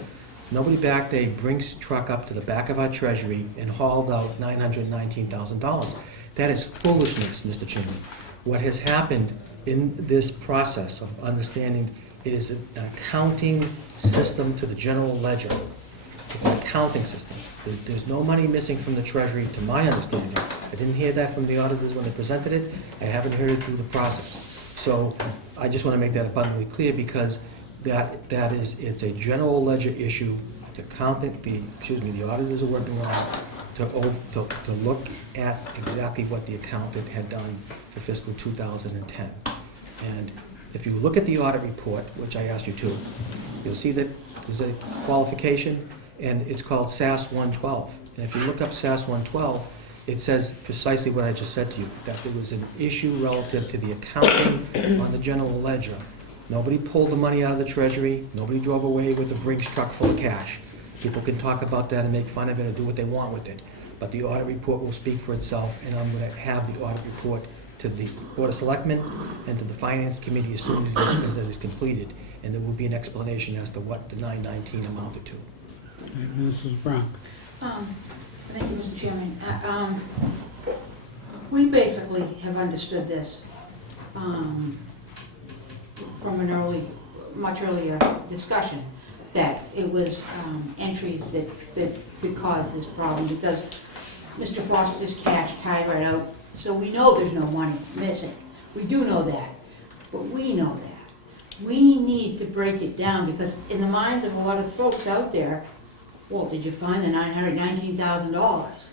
Nobody backed a Brinks truck up to the back of our treasury and hauled out $919,000. That is foolishness, Mr. Chairman. What has happened in this process of understanding It is an accounting system to the general ledger. It's an accounting system. There's no money missing from the treasury, to my understanding. I didn't hear that from the auditors when they presented it. I haven't heard it through the process. So I just want to make that abundantly clear, because it's a general ledger issue. The the auditors are working on to look at exactly what the accountant had done for fiscal 2010. And if you look at the audit report, which I asked you to, you'll see that there's a qualification, and it's called SAS 112. And if you look up SAS 112, it says precisely what I just said to you, that there was an issue relative to the accounting on the general ledger. Nobody pulled the money out of the treasury. Nobody drove away with a Brinks truck full of cash. People can talk about that and make fun of it and do what they want with it. But the audit report will speak for itself, and I'm going to have the audit report to the Board of Selectmen and to the Finance Committee as soon as it is completed. And there will be an explanation as to what the 919 amounted to. Mrs. Brown. Thank you, Mr. Chairman. We basically have understood this from an much earlier discussion, that it was entries that could cause this problem, because Mr. Foster's cash tied right out, so we know there's no money missing. We do know that, but we know that. We need to break it down, because in the minds of a lot of folks out there, well, did you find the $919,000?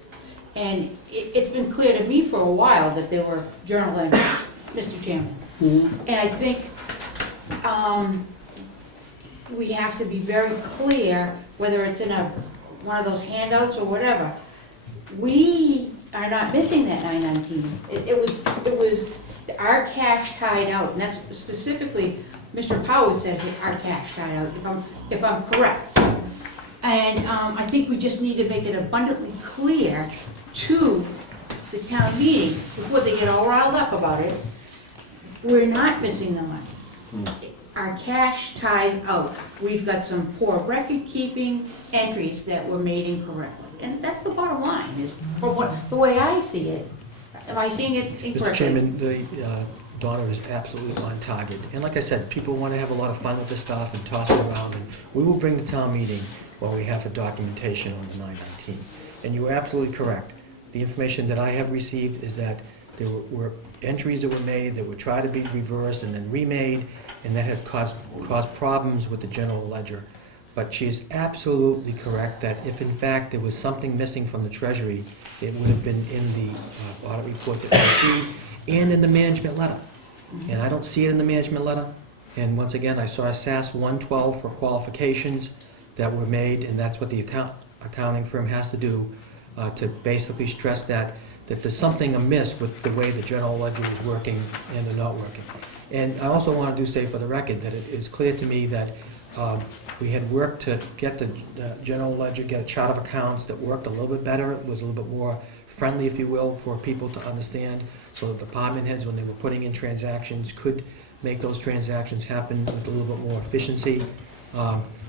And it's been clear to me for a while that there were journal entries, Mr. Chairman. Mm-hmm. And I think we have to be very clear, whether it's in one of those handouts or whatever. We are not missing that 919. It was our cash tied out, and that's specifically, Mr. Powers said our cash tied out, if I'm correct. And I think we just need to make it abundantly clear to the town meeting, before they get all riled up about it, we're not missing the money. Our cash tied out. We've got some poor record-keeping entries that were made incorrectly. And that's the bottom line, is the way I see it. Am I seeing it incorrectly? Mr. Chairman, Donna is absolutely on target. And like I said, people want to have a lot of fun with this stuff and toss it around, and we will bring the town meeting when we have a documentation on the 919. And you're absolutely correct. The information that I have received is that there were entries that were made that would try to be reversed and then remade, and that has caused problems with the general ledger. But she is absolutely correct that if in fact there was something missing from the Treasury, it would have been in the audit report that we received and in the management letter. And I don't see it in the management letter. And once again, I saw SAS 112 for qualifications that were made, and that's what the accounting firm has to do to basically stress that there's something amiss with the way the general ledger is working and the not working. And I also want to say for the record that it is clear to me that we had worked to get the general ledger, get a chart of accounts that worked a little bit better. It was a little bit more friendly, if you will, for people to understand, so that department heads, when they were putting in transactions, could make those transactions happen with a little bit more efficiency.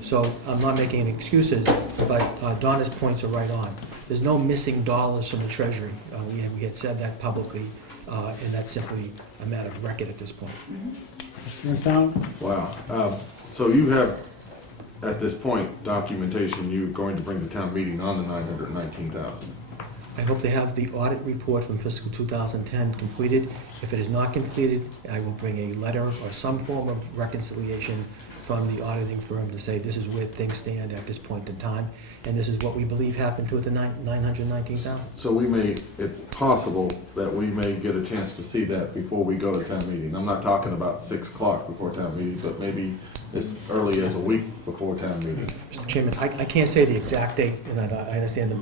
So I'm not making any excuses, but Donna's points are right on. There's no missing dollars from the Treasury. We had said that publicly, and that's simply a matter of record at this point. Mr. McDonald? Wow. So you have, at this point, documentation you're going to bring the town meeting on the 919,000. I hope they have the audit report from fiscal 2010 completed. If it is not completed, I will bring a letter or some form of reconciliation from the auditing firm to say this is where things stand at this point in time, and this is what we believe happened to it, the 919,000. So it's possible that we may get a chance to see that before we go to town meeting. I'm not talking about 6 o'clock before town meeting, but maybe as early as a week before town meeting. Mr. Chairman, I can't say the exact date, and I understand the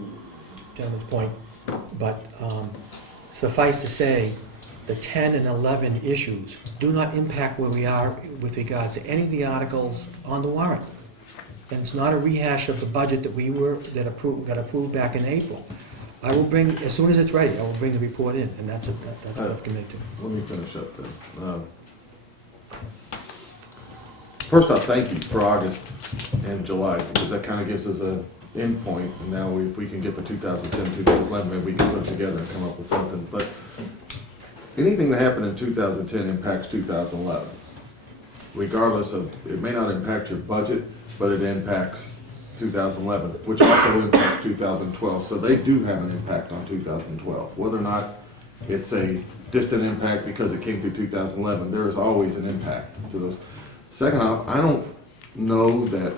gentleman's point, but suffice to say, the 10 and 11 issues do not impact where we are with regards to any of the articles on the warrant. And it's not a rehash of the budget that got approved back in April. I will bring, as soon as it's ready, I will bring the report in, and that's what I've committed to. Let me finish up then. First off, thank you for August and July, because that kind of gives us an end point, and now if we can get the 2010, 2011, maybe we can put it together and come up with something. But anything that happened in 2010 impacts 2011. regardless of, it may not impact your budget, but it impacts 2011, which also impacts 2012. So they do have an impact on 2012. Whether or not it's a distant impact because it came through 2011, there is always an impact to those. Second off, I don't know that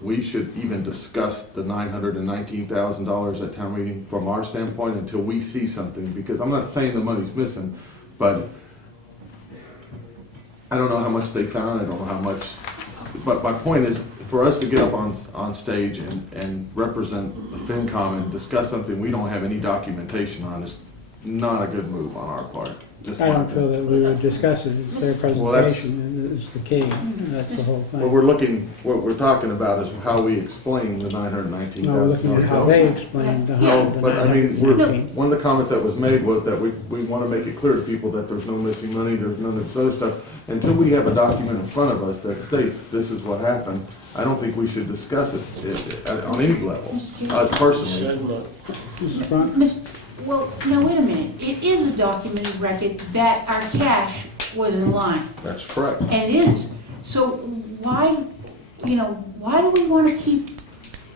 we should even discuss the $919,000 at town meeting from our standpoint until we see something, because I'm not saying the money's missing, but I don't know how much they found, I don't know how much, but my point is, for us to get up on stage and represent the FinCom and discuss something we don't have any documentation on is not a good move on our part. Just I my don't feel opinion. that we would discuss it. It's their presentation, and it's the key. That's the whole thing. What we're talking about is how we explain the $919,000. No, we're looking at how they explained the No, but I mean, $919,000. one of the comments that was made was that we want to make it clear to people that there's no missing money, there's none of this other stuff. Until we have a document in front of us that states this is what happened, I don't think we should discuss it on any level, us personally. Mrs. Frank? Well, now wait a minute. It is a documented record that our cash was in line. That's correct. And it is. So why, why do we want to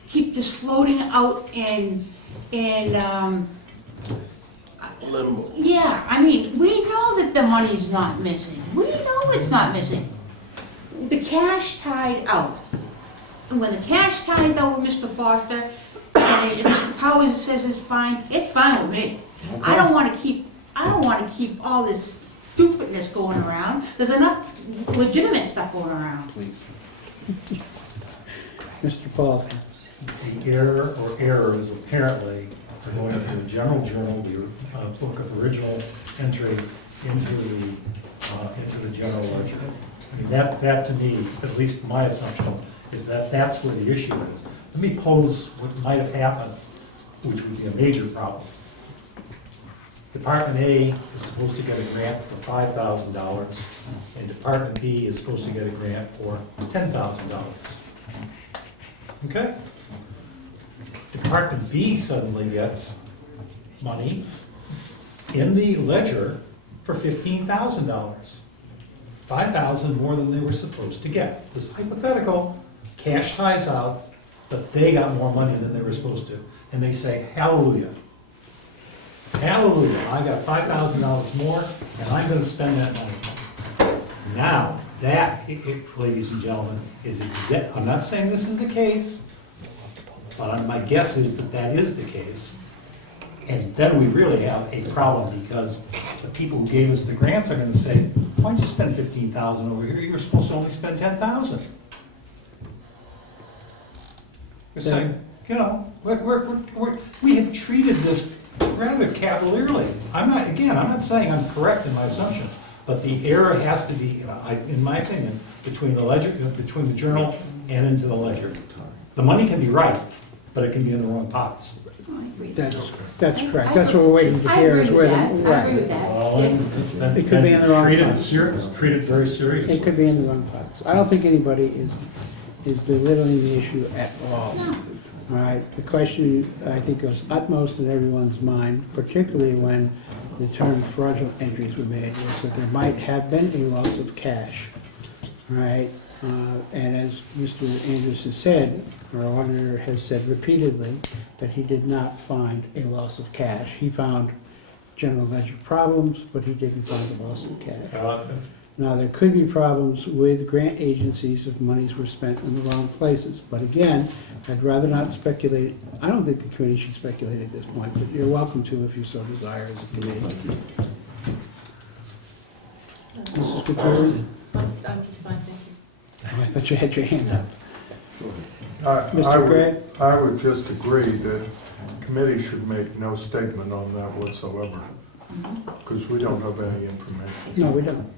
keep this floating out and Limbo. yeah, I mean, we know that the money's not missing. We know it's not missing. The cash tied out. And when the cash ties out with Mr. Foster, and Mr. Powers says it's fine with me. I don't want to keep all this stupidness going around. There's enough legitimate stuff going around. Mr. Paulson? The error or errors apparently are going into the general journal, the book of original entry into the general ledger. I mean, that to me, at least my assumption, is that that's where the issue is. Let me pose what might have happened, which would be a major problem. Department A is supposed to get a grant for $5,000, and Department B is supposed to get a grant for $10,000. Okay? Department B suddenly gets money in the ledger for $15,000. $5,000 more than they were supposed to get. This is hypothetical, cash ties out, but they got more money than they were supposed to. And they say, hallelujah. Hallelujah, I got $5,000 more, and I'm going to spend that money. Now, that, ladies and gentlemen, is exact. I'm not saying this is the case, but my guess is that that is the case. And then we really have a problem, because the people who gave us the grants are going to say, why don't you spend $15,000 over here? You're supposed to only spend $10,000. We're saying, we have treated this rather cavalierly. I'm not saying I'm correct in my assumption, but the error has to be, in my opinion, between the ledger, between the journal and into the ledger. The money can be right, but it can be in the wrong pots. That's correct. That's what we're waiting to hear is where the. I agree with that. Well, It could be in the wrong pots. Treated very seriously. It could be in the wrong pots. I don't think anybody is belittling the issue at all. All right, the question, I think, was utmost in everyone's mind, particularly when the term fraudulent entries were made, was that there might have been a loss of cash. All right, and as Mr. Andrews has said, our auditor has said repeatedly that he did not find a loss of cash. He found general ledger problems, but he didn't find a loss of cash. Now, there could be problems with grant agencies if monies were spent in the wrong places. But again, I'd rather not speculate. I don't think the committee should speculate at this point, but you're welcome to if you so desire as a committee. Mrs. Gutierrez? I'm just fine, thank you. Oh, I thought you had your hand up. I Mr. Gray? would just agree that the committee should make no statement on that whatsoever, because we don't have any information. No, we don't.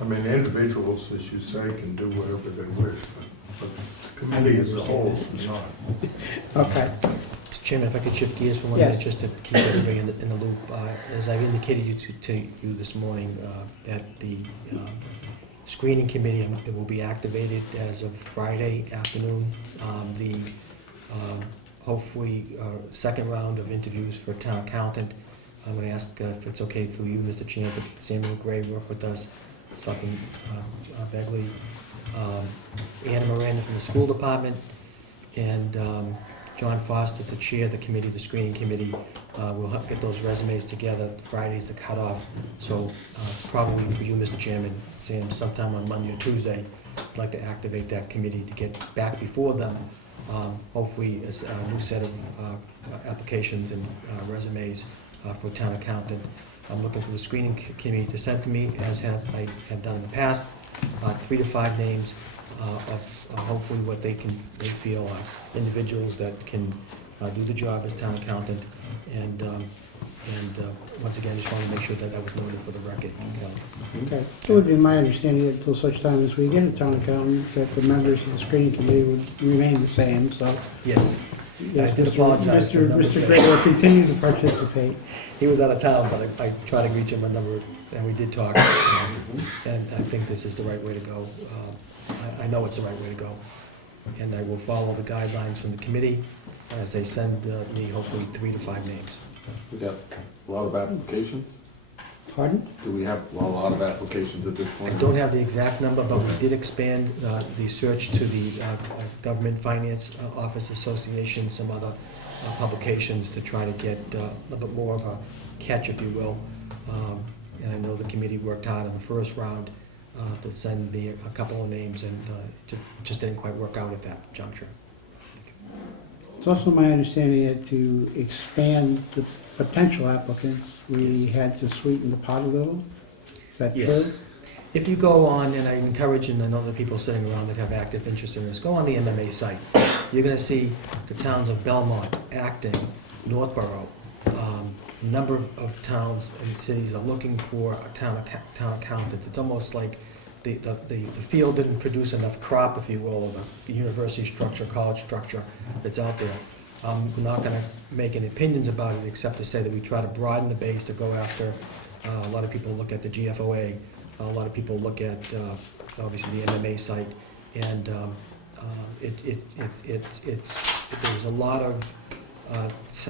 I mean, individuals, as you say, can do whatever they wish, but the committee as a whole is not. Okay. Mr. Chairman, if I could shift gears for one Yes. minute, just to keep everybody in the loop. As I've indicated to you this morning, that the screening committee, it will be activated as of Friday afternoon. Hopefully, second round of interviews for town accountant. I'm going to ask if it's okay through you, Mr. Chairman, but Samuel Gray worked with us Selectman Begley, Anna Miranda from the school department, and John Foster to chair the committee, the screening committee. We'll have to get those resumes together. Friday's the cutoff, so probably for you, Mr. Chairman, Sam, sometime on Monday or Tuesday, I'd like to activate that committee to get back before them. Hopefully, a new set of applications and resumes for town accountant. I'm looking for the screening committee to send to me, as I have done in the past, 3 to 5 names of hopefully what they feel are individuals that can do the job as town accountant. And once again, just want to make sure that that was noted for the record. Okay. It would be my understanding that until such time as we get a town accountant, that the members of the screening committee would remain the same, so. Yes. Yes, I did apologize. Mr. Gregg will continue to participate. He was out of town, but I tried to reach him a number, and we did talk. And I think this is the right way to go. I know it's the right way to go. And I will follow the guidelines from the committee as they send me hopefully 3 to 5 names. We got a lot of applications? Pardon? Do we have a lot of applications at this point? I don't have the exact number, but we did expand the search to the Government Finance Office Association, some other publications to try to get a little bit more of a catch, if you will. And I know the committee worked hard in the first round to send me a couple of names, and it just didn't quite work out at that juncture. It's also my understanding that to expand the potential applicants, we had to sweeten the pot a little. Is that Yes. true? If you go on, and I encourage, and I know the people sitting around that have active interest in this, go on the MMA site. You're going to see the towns of Belmont, Acton, Northborough. A number of towns and cities are looking for a town accountant. It's almost like the field didn't produce enough crop, if you will, of the university structure, college structure that's out there. I'm not going to make any opinions about it, except to say that we try to broaden the base to go after. A lot of people look at the GFOA. A lot of people look at, obviously, the MMA site, and there's a lot of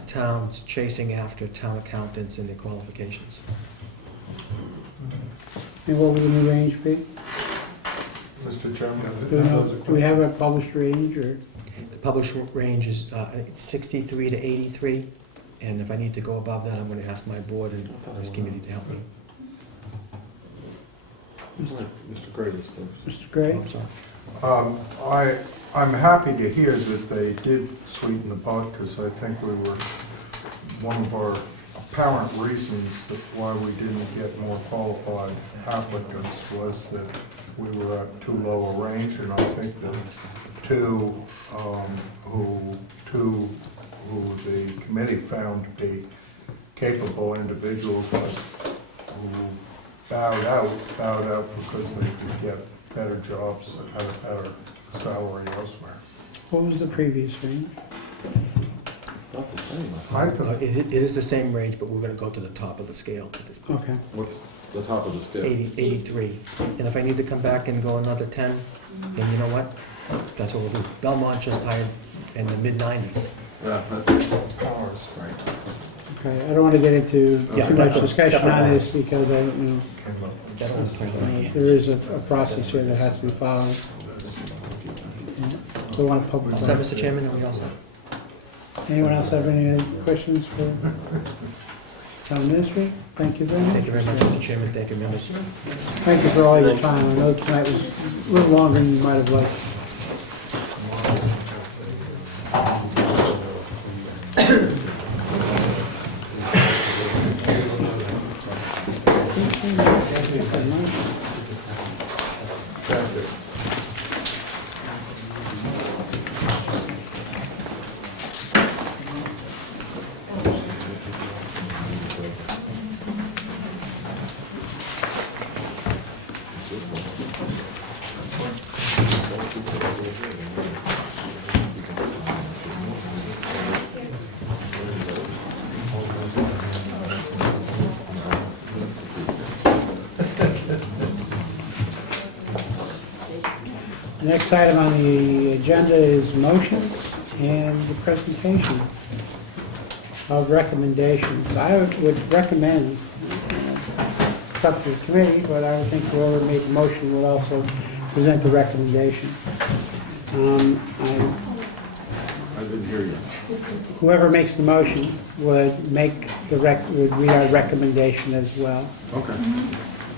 towns chasing after town accountants and their qualifications. And what would the new range be? Mr. Chairman? Do we have a published range, or? The published range is 63 to 83, and if I need to go above that, I'm going to ask my board and this committee to help me. Mr. Gray was first. Mr. Gray? Oh, I'm sorry. I'm happy to hear that they did sweeten the pot, because I think one of our apparent reasons that why we didn't get more qualified applicants was that we were at too low a range, and I think that two who the committee found to be capable individuals, but who bowed out because they could get better jobs at a better salary elsewhere. What was the previous range? Not the same. I thought, It is the same range, but we're going to go to the top of the scale at this point. Okay. What's the top of the scale? 83. And if I need to come back and go another 10, then you know what? That's what we'll do. Belmont just hired in the mid-90s. Yeah, that's powers, right? Okay, I don't want to get into Yeah, too much that's a discussion separate on one. this, because I, That was there is a process here that has to be followed. We want to publicize. So, Mr. Chairman, are we all set? Anyone else have any other questions for town administrator? Thank you very much. Thank you very much, Mr. Chairman. Thank you, members. Thank you for all your time. I know tonight was a little longer than you might have liked. The next item on the agenda is motions and the presentation of recommendations. I would recommend It's up to the committee, but I would think whoever made the motion would also present the recommendation. I didn't hear you. Whoever makes the motion would make would read our recommendation as well. Okay.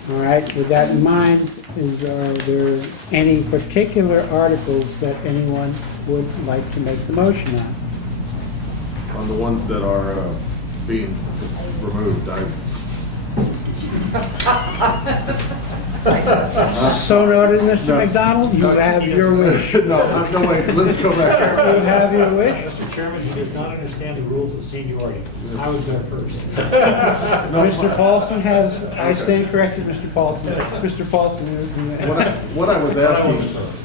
All right, with that in mind, are there any particular articles that anyone would like to make the motion on? On the ones that are being removed, So noted, Mr. McDonald, you have your wish. No, wait, let me go back. You have your wish? Mr. Chairman, he does not understand the rules of seniority. I was there first. Mr. Paulson has, I stand corrected, Mr. Paulson. Mr. Paulson is the... What I was asking,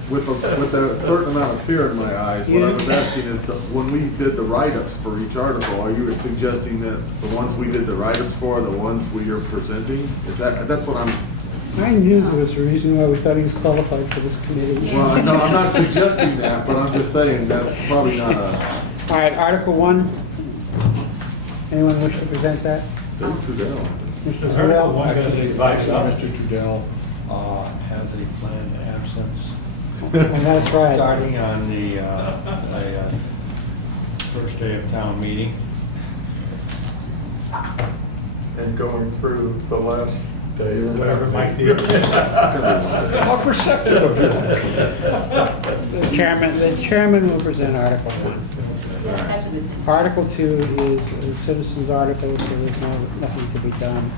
with a certain amount of fear in my eyes, what I was asking is, when we did the write-ups for each article, are you suggesting that the ones we did the write-ups for are the ones we are presenting? That's what I'm... I knew there was a reason why we thought he was qualified for this committee. Well, no, I'm not suggesting that, but I'm just saying that's probably not a... All right, Article 1. Anyone wish to present that? Mr. Mr. Article one Trudell? gonna be divided up. Mr. Trudell has a planned absence. And that's right. Starting on the first day of town meeting. And going through the last day, or Whatever it might be. How perceptive of you. The chairman will present Article 1. That's a good thing. Article 2 is a citizen's article, so there's nothing to be done.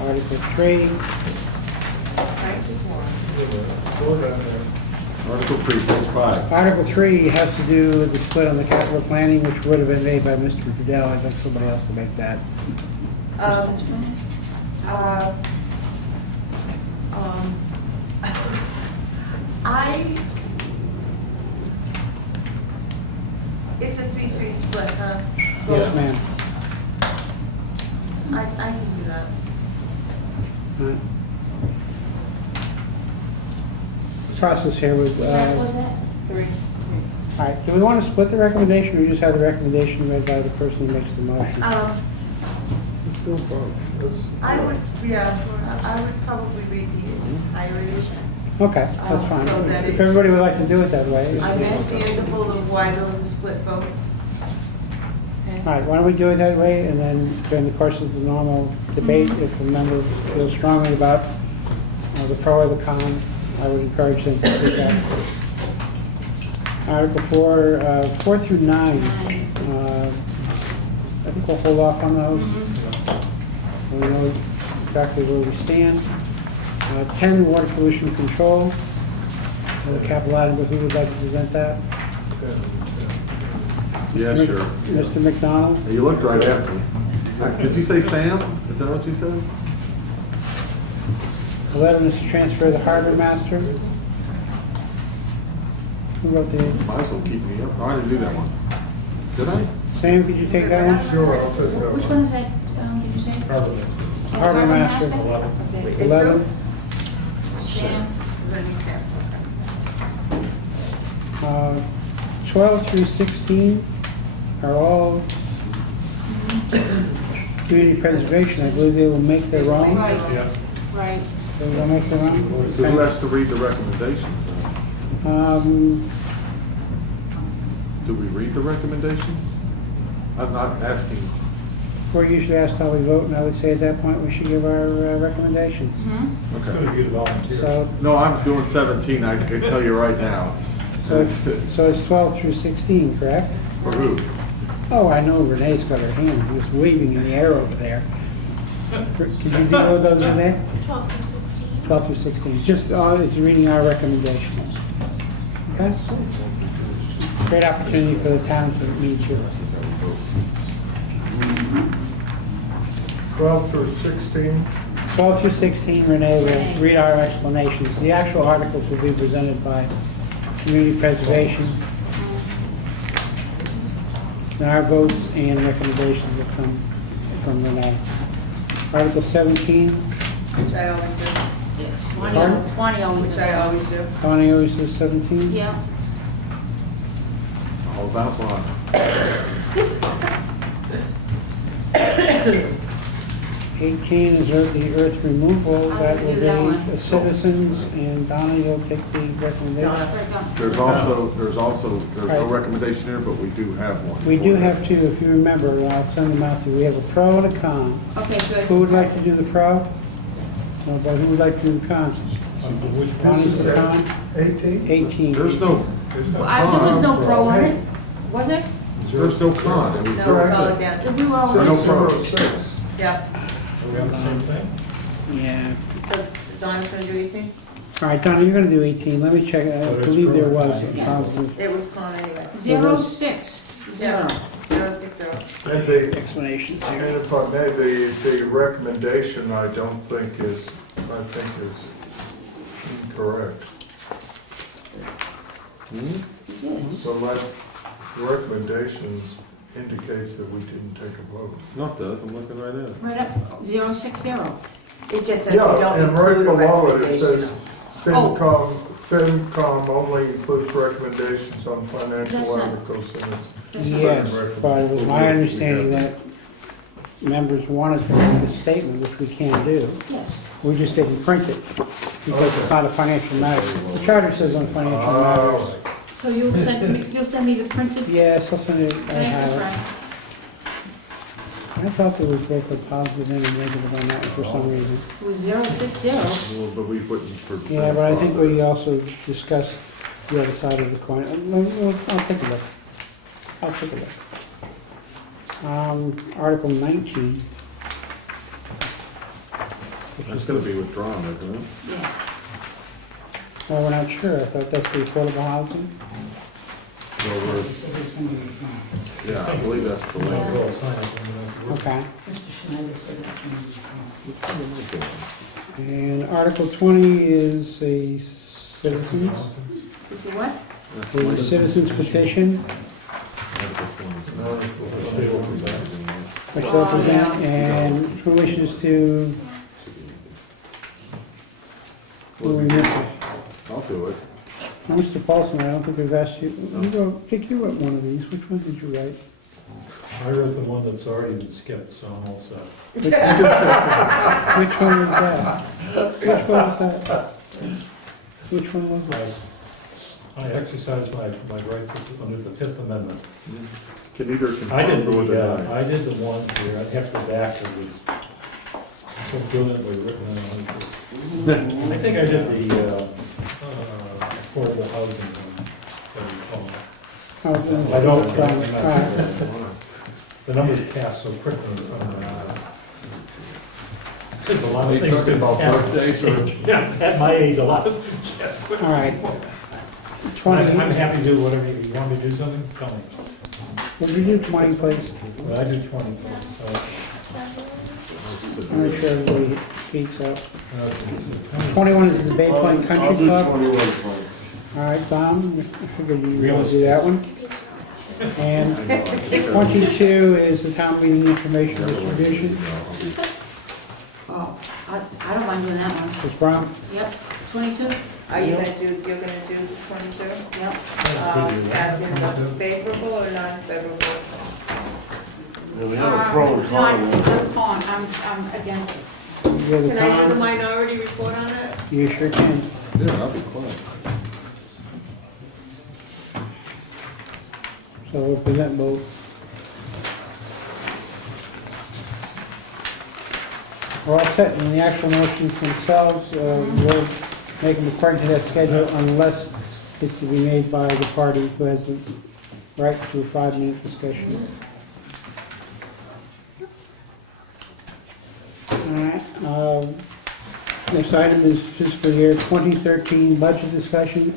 Article 3, slow down there. Article 3, page 5. Article 3 has to do with the split on the capital planning, which would have been made by Mr. Trudell. I'd like somebody else to make that. It's a 3-3 split, huh? Yes, ma'am. I can do that. All right. Process here with, What was that? 3. all right, do we want to split the recommendation, or just have the recommendation read by the person who makes the motion? Let's do both. I would, I would probably read the entire edition. Okay, that's fine. So that If it's everybody would like to do it that way. understandable of why there was a split vote. Okay. All right, why don't we do it that way, and then during the course of the normal debate, if a member feels strongly about the pro or the con, I would encourage them to do that. Article 4 through 9, I think we'll hold off on those. We know exactly where we stand. 10, water pollution control, the capital item, who would like to present that? Yeah, sure. Mr. McDonald? You looked right at me. Did you say Sam? Is that what you said? 11 is to transfer the harbor master. Who wrote the, Might as well keep me up. Oh, I didn't do that one. Did I? Sam, could you take that one? Sure, I'll take that Which one. one is that, did you say? Harbor master. Okay. 11. Sam? 12 through 16 are all community preservation. I believe they will make their own. Right, right. They will make their own. Who has to read the recommendations? Do we read the recommendations? I'm not asking. We're usually asked how we vote, and I would say at that point we should give our recommendations. Mm-hmm. It's going to be the volunteers. So, No, I'm doing 17, I can tell you right now. so it's 12 through 16, correct? For who? Oh, I know Renee's got her hand, just waving in the air over there. Could you deal with those, Renee? 12 through 16. 12 through 16, just, it's reading our recommendations. Okay? Great opportunity for the town to meet you. 12 through 16. 12 through 16, Renee will read our explanations. The actual articles will be presented by Community Preservation. And our votes and recommendations will come from Renee. Article 17, Which I always do. Pardon? 20 always. Which I always do. Connie always says 17? Yeah. All about one. 18 is the earth removal. I'll That will do that one. be the citizens, and Donna, you'll take the recommendation. There's no recommendation here, but we do have one. We do have two, if you remember, I'll send them out to you. We have a pro and a con. Okay, good. Who would like to do the pro? Nobody. Who would like to do the con? Which one Donnie's is the that? con? 18? 18. There's no There was no pro on it, was there? There's no con. It was No, it's all again. We were all So no right. pro. 606. Yep. Are we on the same thing? Yeah. So Donna's gonna do 18? All right, Donna, you're going to do 18. Let me check. I But it's believe there pro was and a con. positive It was con anyway. 06, Yeah. 0. 060. And the, explanations and here. if I may, the recommendation I don't think is, I think is incorrect. So my recommendation indicates that we didn't take a vote. No, it does. I'm looking right at it. Right up, 060. It just says we don't Yeah, and right include a below it, it recommendation. says FinCom only includes recommendations on financial That's not- articles and it's. Yes, but it was my understanding that members wanted to make a statement, which we can do. Yes. We just didn't print it because it's not a financial matter. The charter says on financial matters. So you'll send me the printed? Yes, I'll send it. I Thank you, have it. Frank. I thought there was both a positive and a negative on that for some reason. It was 060. Well, but we wouldn't. Yeah, but I think we also discussed the other side of the coin. I'll take a look. I'll take a look. Article 19. That's going to be withdrawn, isn't it? Yes. Well, we're not sure. I thought that's the affordable housing. Well, yeah, I believe that's the link. Okay. Mr. Schneider said that's going to be fine. And Article 20 is a citizens. Is it what? The citizens petition, which they'll present, and who wishes to, who are we missing? I'll do it. Mr. Paulson, I don't think we've asked you, Dick, you wrote one of these, which one did you write? I wrote the one that's already been skipped, so I'm all set. Which one was that? Which one was that? Which one was that? I exercised my rights under the Fifth Amendment. Can either I did confirm or deny. I did the one where I kept the back that was so brilliantly written. I think I did the affordable housing one. I don't. The numbers pass so quickly in front of my eyes. There's a lot of things talking about birthdays or? Yeah, at my age, a lot. All right. I'm happy to do whatever you want me to do something, tell me. Would you do 20, please? Well, I do 20, so. I'll make sure everybody speaks up. 21 is the Bay Point Country I'll do Club. 21, fine. All right, Tom, I figured you want to do that one. And 22 is the town meeting information distribution. Oh, I don't mind doing that one. Ms. Brown? Yep, 22? Are you gonna do, you're gonna do the 22? Yep. As in what, favorable or non-favorable? Yeah, we have a pro and con. I'm against it. You're the Can I do con. the minority report on that? You sure can. Yeah, I'll be quiet. So we'll present both. We're all set in the actual motions themselves. We'll make them according to that schedule unless it's to be made by the party who has the right to a 5-minute discussion. All right. Next item is fiscal year 2013 budget discussion.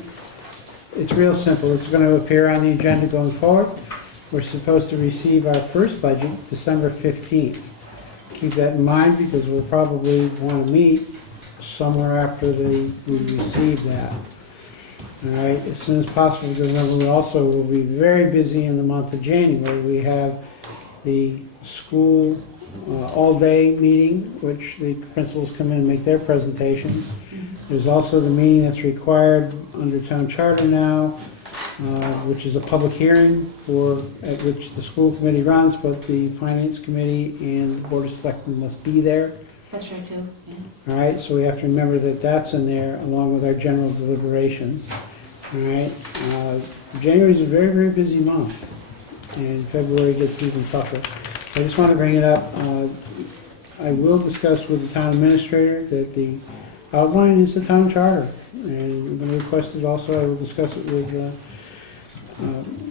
It's real simple. It's going to appear on the agenda going forward. We're supposed to receive our first budget December 15th. Keep that in mind because we'll probably want to meet somewhere after we receive that. All right, as soon as possible, because remember, we also will be very busy in the month of January. We have the school all-day meeting, which the principals come in and make their presentations. There's also the meeting that's required under town charter now, which is a public hearing at which the school committee runs, but the finance committee and the board of selectmen must be there. That's right, too, yeah. All right, so we have to remember that that's in there along with our general deliberations. All right, January is a very, very busy month, and February gets even tougher. I just want to bring it up. I will discuss with the town administrator that the outline is the town charter, and we've been requested also, I will discuss it with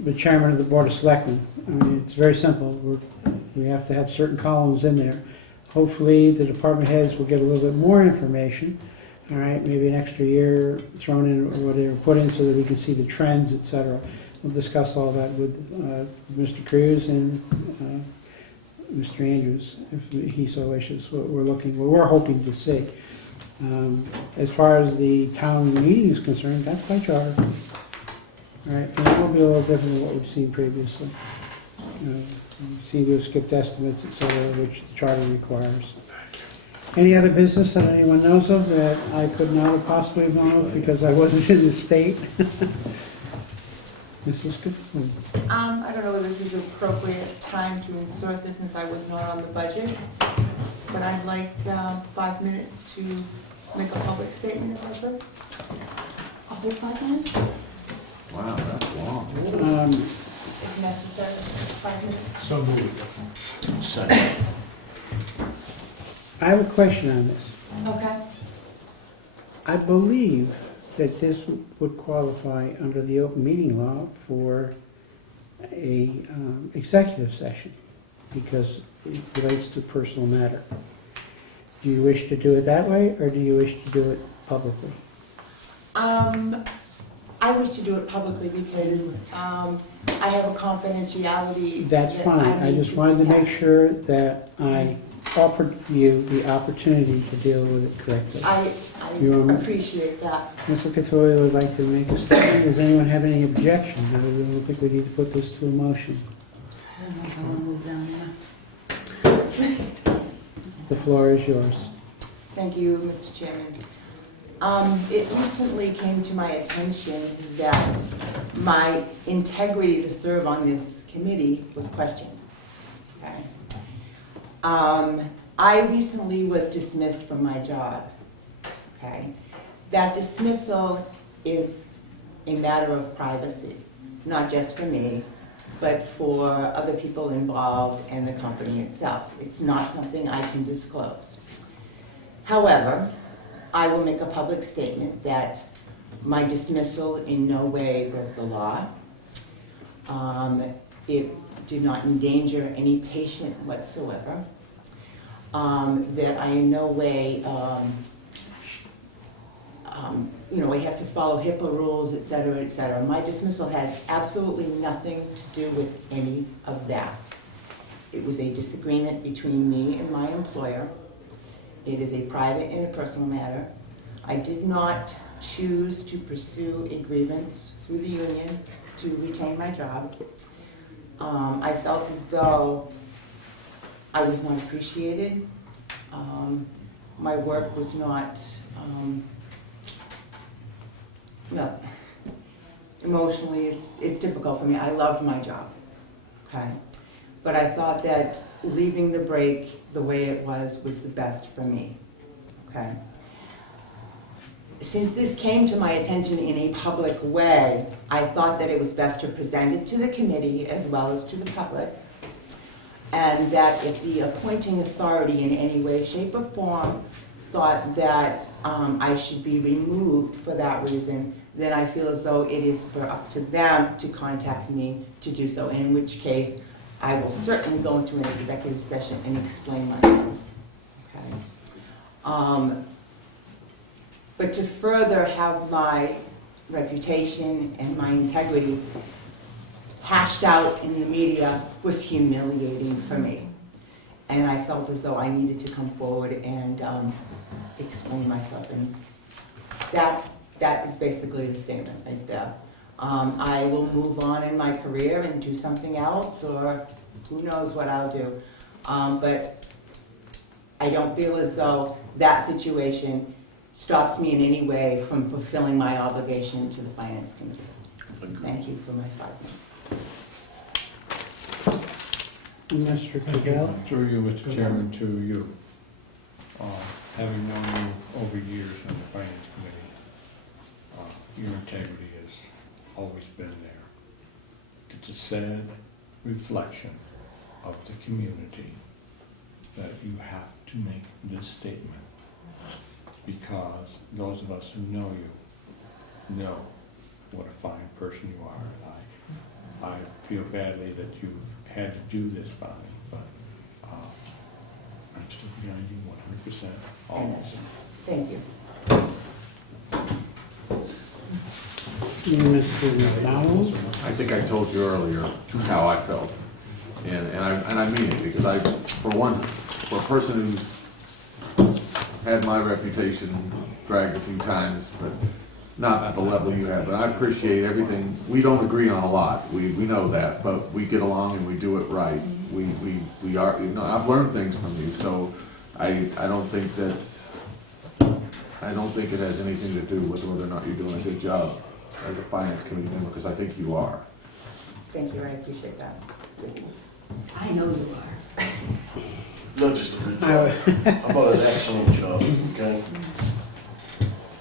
the chairman of the board of selectmen. I mean, it's very simple. We have to have certain columns in there. Hopefully, the department heads will get a little bit more information. All right, maybe an extra year thrown in or whatever put in so that we can see the trends, et cetera. We'll discuss all that with Mr. Cruz and Mr. Andrews, if he so wishes. What we're hoping to see. As far as the town meeting is concerned, that's by charter. All right, and it will be a little different than what we've seen previously. See, we've skipped estimates, et cetera, which the charter requires. Any other business that anyone knows of that I could not have possibly known of because I wasn't in the state? Mrs. Good. I don't know whether this is appropriate time to insert this since I was not on the budget, but I'd like 5 minutes to make a public statement if I could. A whole 5 minutes? Wow, that's long. If necessary, 5 minutes. So moved. Second. I have a question on this. Okay. I believe that this would qualify under the open meeting law for a executive session because it relates to personal matter. Do you wish to do it that way, or do you wish to do it publicly? I wish to do it publicly because I have a confidentiality. That's that fine. I need just wanted to make protect. sure that I offered you the opportunity to deal with it correctly. I You appreciate that. Mr. Cattolia would like to make a statement. Does anyone have any objection? I don't think we need to put this to a motion. The floor is yours. Thank you, Mr. Chairman. It recently came to my attention that my integrity to serve on this committee was questioned. Okay. I recently was dismissed from my job. Okay. That dismissal is a matter of privacy, not just for me, but for other people involved and the company itself. It's not something I can disclose. However, I will make a public statement that my dismissal in no way broke the law. It did not endanger any patient whatsoever. That I in no way, we have to follow HIPAA rules, et cetera, et cetera. My dismissal has absolutely nothing to do with any of that. It was a disagreement between me and my employer. It is a private and a personal matter. I did not choose to pursue a grievance through the union to retain my job. I felt as though I was not appreciated. My work was not, emotionally it's difficult for me. I loved my job, okay? But I thought that leaving the break the way it was the best for me, okay? Since this came to my attention in a public way, I thought that it was best to present it to the committee as well as to the public, and that if the appointing authority in any way, shape, or form thought that I should be removed for that reason, then I feel as though it is up to them to contact me to do so, in which case I will certainly go into an executive session and explain myself. Okay. But to further have my reputation and my integrity hashed out in the media was humiliating for me. And I felt as though I needed to come forward and explain myself. And that is basically the statement right there. I will move on in my career and do something else, or who knows what I'll do. But I don't feel as though that situation stops me in any way from fulfilling my obligation to the Finance Committee. Thank you for my part. Mr. Cadell? Through you, Mr. Chairman, to you. Having known you over years on the Finance Committee, your integrity has always been there. It's a sad reflection of the community that you have to make this statement, because those of us who know you know what a fine person you are. And I feel badly that you've had to do this, Bonnie, but I'm still behind you 100%, always. Thank you. Mr. McDonald? I think I told you earlier how I felt, and I mean it, because for a person who's had my reputation dragged a few times, but not to the level you have, but I appreciate everything. We don't agree on a lot, we know that, but we get along and we do it right. We are, I've learned things from you, so I don't think it has anything to do with whether or not you're doing a good job as a finance committee member, because I think you are. Thank you, I appreciate that. I know you are. Not just a good job, how about an excellent job, okay?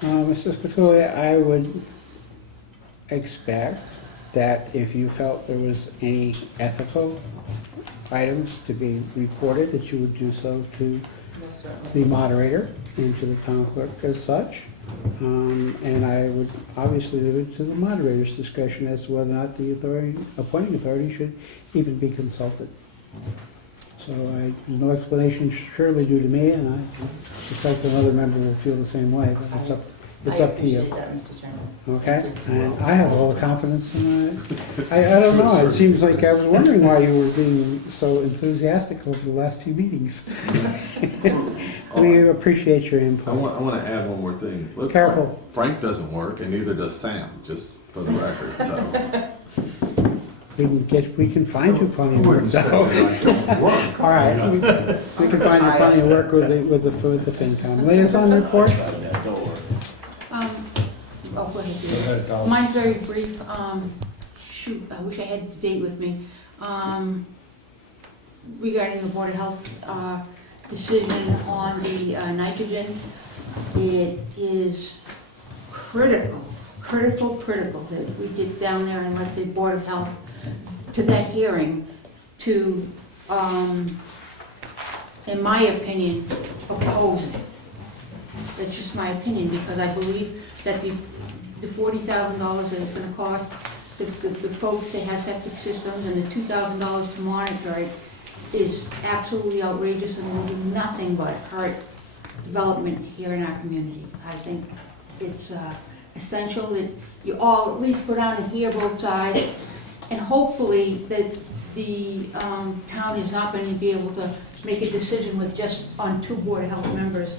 Mrs. Patulea, I would expect that if you felt there was any ethical items to be reported, that you would do so to Most certainly. the moderator and to the town clerk as such. And I would obviously leave it to the moderator's discretion as to whether or not the appointing authority should even be consulted. So there's no explanation surely due to me, and I suspect another member will feel the same way, but it's up to you. I appreciate that, Mr. Chairman. Okay? And I have all the confidence in it. I don't know, it seems like I was wondering why you were being so enthusiastic over the last few meetings. We appreciate your I input. want to add one more thing. Look, Careful. Frank doesn't work, and neither does Sam, just for the record, so. We can find you plenty of work. Wouldn't say that doesn't work. All right, we can find you plenty of work with the FinCom. Liaison report? Oh, go ahead. Go ahead, Carl. Mine's very brief. Shoot, I wish I had the date with me. Regarding the Board of Health decision on the nitrogen, it is critical that we get down there and let the Board of Health to that hearing to, in my opinion, oppose it. That's just my opinion, because I believe that the $40,000 that it's gonna cost the folks that have septic systems and the $2,000 to monitor it is absolutely outrageous and will do nothing but hurt development here in our community. I think it's essential that you all at least go down and hear both sides, and hopefully that the town is not going to be able to make a decision with just on 2 Board of Health members.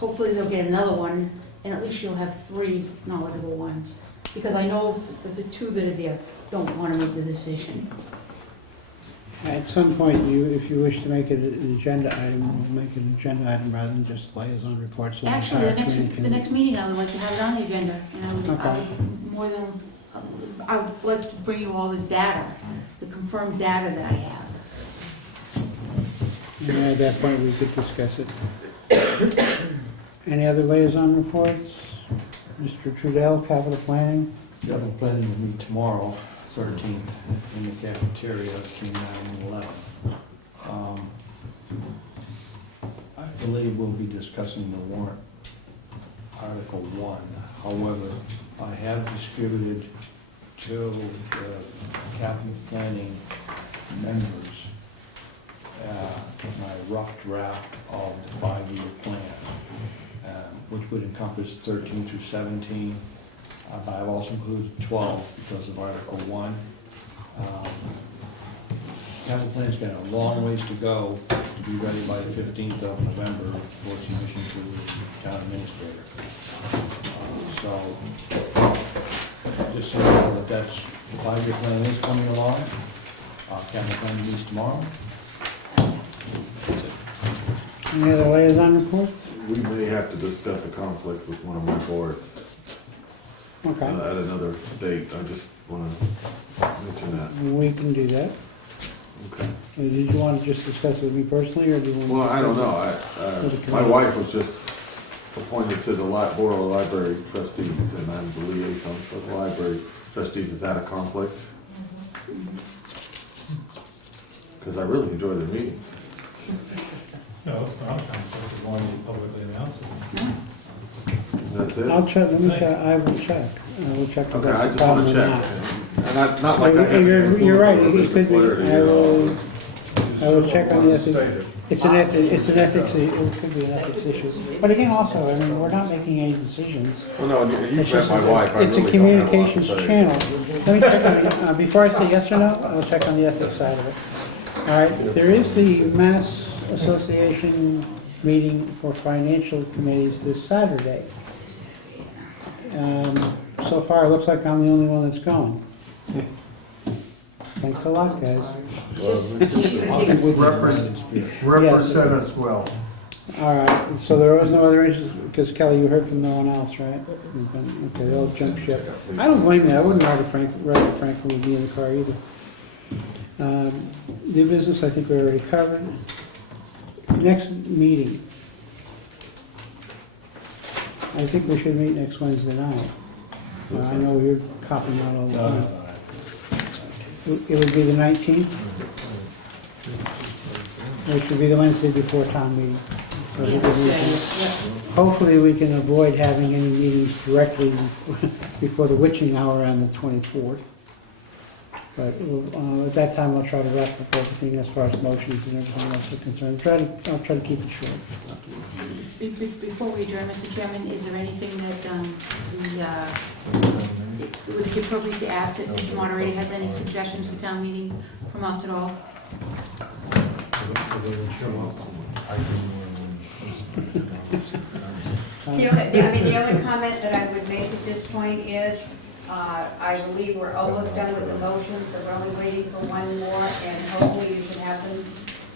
Hopefully they'll get another one, and at least you'll have 3 knowledgeable ones. Because I know that the 2 that are there don't want to make the decision. At some point, if you wish to make it an agenda item, we'll make it an agenda item rather than just liaison reports. So Actually, entire committee the next meeting, I would like to have it on the agenda, and I would like to bring you all the data, the confirmed data that I have. And at that point, we could discuss it. Any other liaison reports? Mr. Trudell, capital planning? Capital planning will meet tomorrow, 13th, in the cafeteria between 9 and 11. I believe we'll be discussing the warrant, Article 1. However, I have distributed to the capital planning members my rough draft of the 5-year plan, which would encompass 13 through 17. But I've also included 12 because of Article 1. Capital plan's got a long ways to go to be ready by the 15th of November for submission to the town administrator. So, just so you know that that's, the 5-year plan is coming along. Capital plan meets tomorrow. That's it. Any other liaison reports? We may have to discuss a conflict with one of my boards. Okay. at another date. I just want to mention that. We can do that. Okay. Did you want to just discuss it with me personally, or do you want? Well, I don't know. My wife was just appointed to the Board of Library Trustees, and I'm the liaison for the Library Trustees. Is that a conflict? Because I really enjoy their meetings. No, it's not a conflict as long as you publicly announce it. That's it? I'll check, let me check, I will check. I will check if Okay, I that's a just want problem to or check. not. And not like I have any You're influence right, over it Mr. could Flaherty be, at all. I will check on the ethics. It's an ethics, it could be an ethics issue. But again, also, I mean, we're not making any decisions. Well, no, you've It's met just my wife. I It's a really don't have a lot to communications say. channel. Let me check on the, before I say yes or no, I'll check on the ethics side of it. All right, there is the Mass Association meeting for financial committees this Saturday. So far, it looks like I'm the only one that's going. Thanks a lot, guys. Represent us well. All right, so there was no other issues, because Kelly, you heard from no one else, right? Okay, they'll jump ship. I don't blame you, I wouldn't rather Franklin would be in the car either. New business, I think we already covered. Next meeting. I think we should meet next Wednesday night. I know you're copying out all the time. It would be the 19th, which would be the Wednesday before town meeting. So hopefully we can avoid having any meetings directly before the witching hour on the 24th. But at that time, I'll try to wrap up everything as far as motions and everything else is concerned. I'll try to keep it short. Before we adjourn, Mr. Chairman, is there anything that would it be appropriate to ask if the moderator has any suggestions for town meeting from us at all? The only comment that I would make at this point is, I believe we're almost done with the motions, so we're only waiting for one more, and hopefully you should have them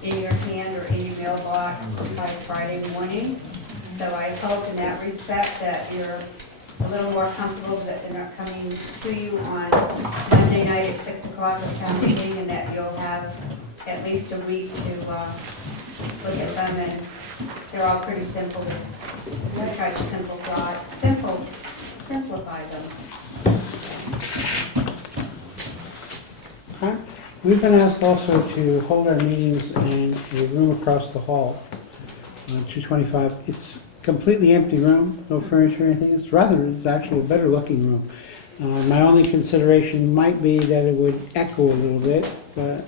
in your hand or in your mailbox by Friday morning. So I hope in that respect that you're a little more comfortable that they're not coming to you on Monday night at 6 o'clock at town meeting, and that you'll have at least a week to look at them, and they're all pretty simple. I try to simplify them. Okay. We've been asked also to hold our meetings in a room across the hall, 225. It's a completely empty room, no furniture or anything. It's actually a better looking room. My only consideration might be that it would echo a little bit, but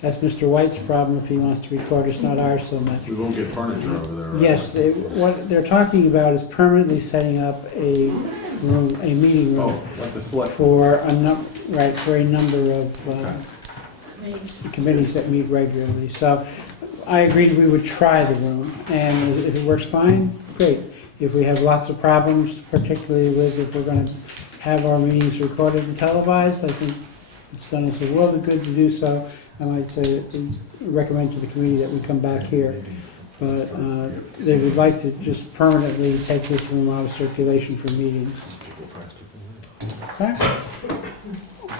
that's Mr. White's problem if he wants to record. It's not ours so much. We won't get furniture over there, right? Yes, what they're talking about is permanently setting up a room, a meeting room. Oh, like the select. For a number of committees that meet regularly. So I agreed we would try the room, and if it works fine, great. If we have lots of problems, particularly with if we're going to have our meetings recorded and televised, I think it's done us a world of good to do so. I might say, recommend to the committee that we come back here. But they would like to just permanently take this room out of circulation for meetings. Okay?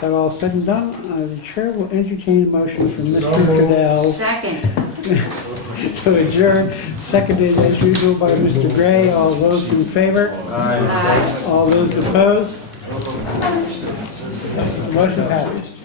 That all said and done, the chair will entertain a motion from Mr. Cadell. Second. To adjourn, seconded as usual by Mr. Gray. All those in favor? Aye. All those opposed? Motion passes.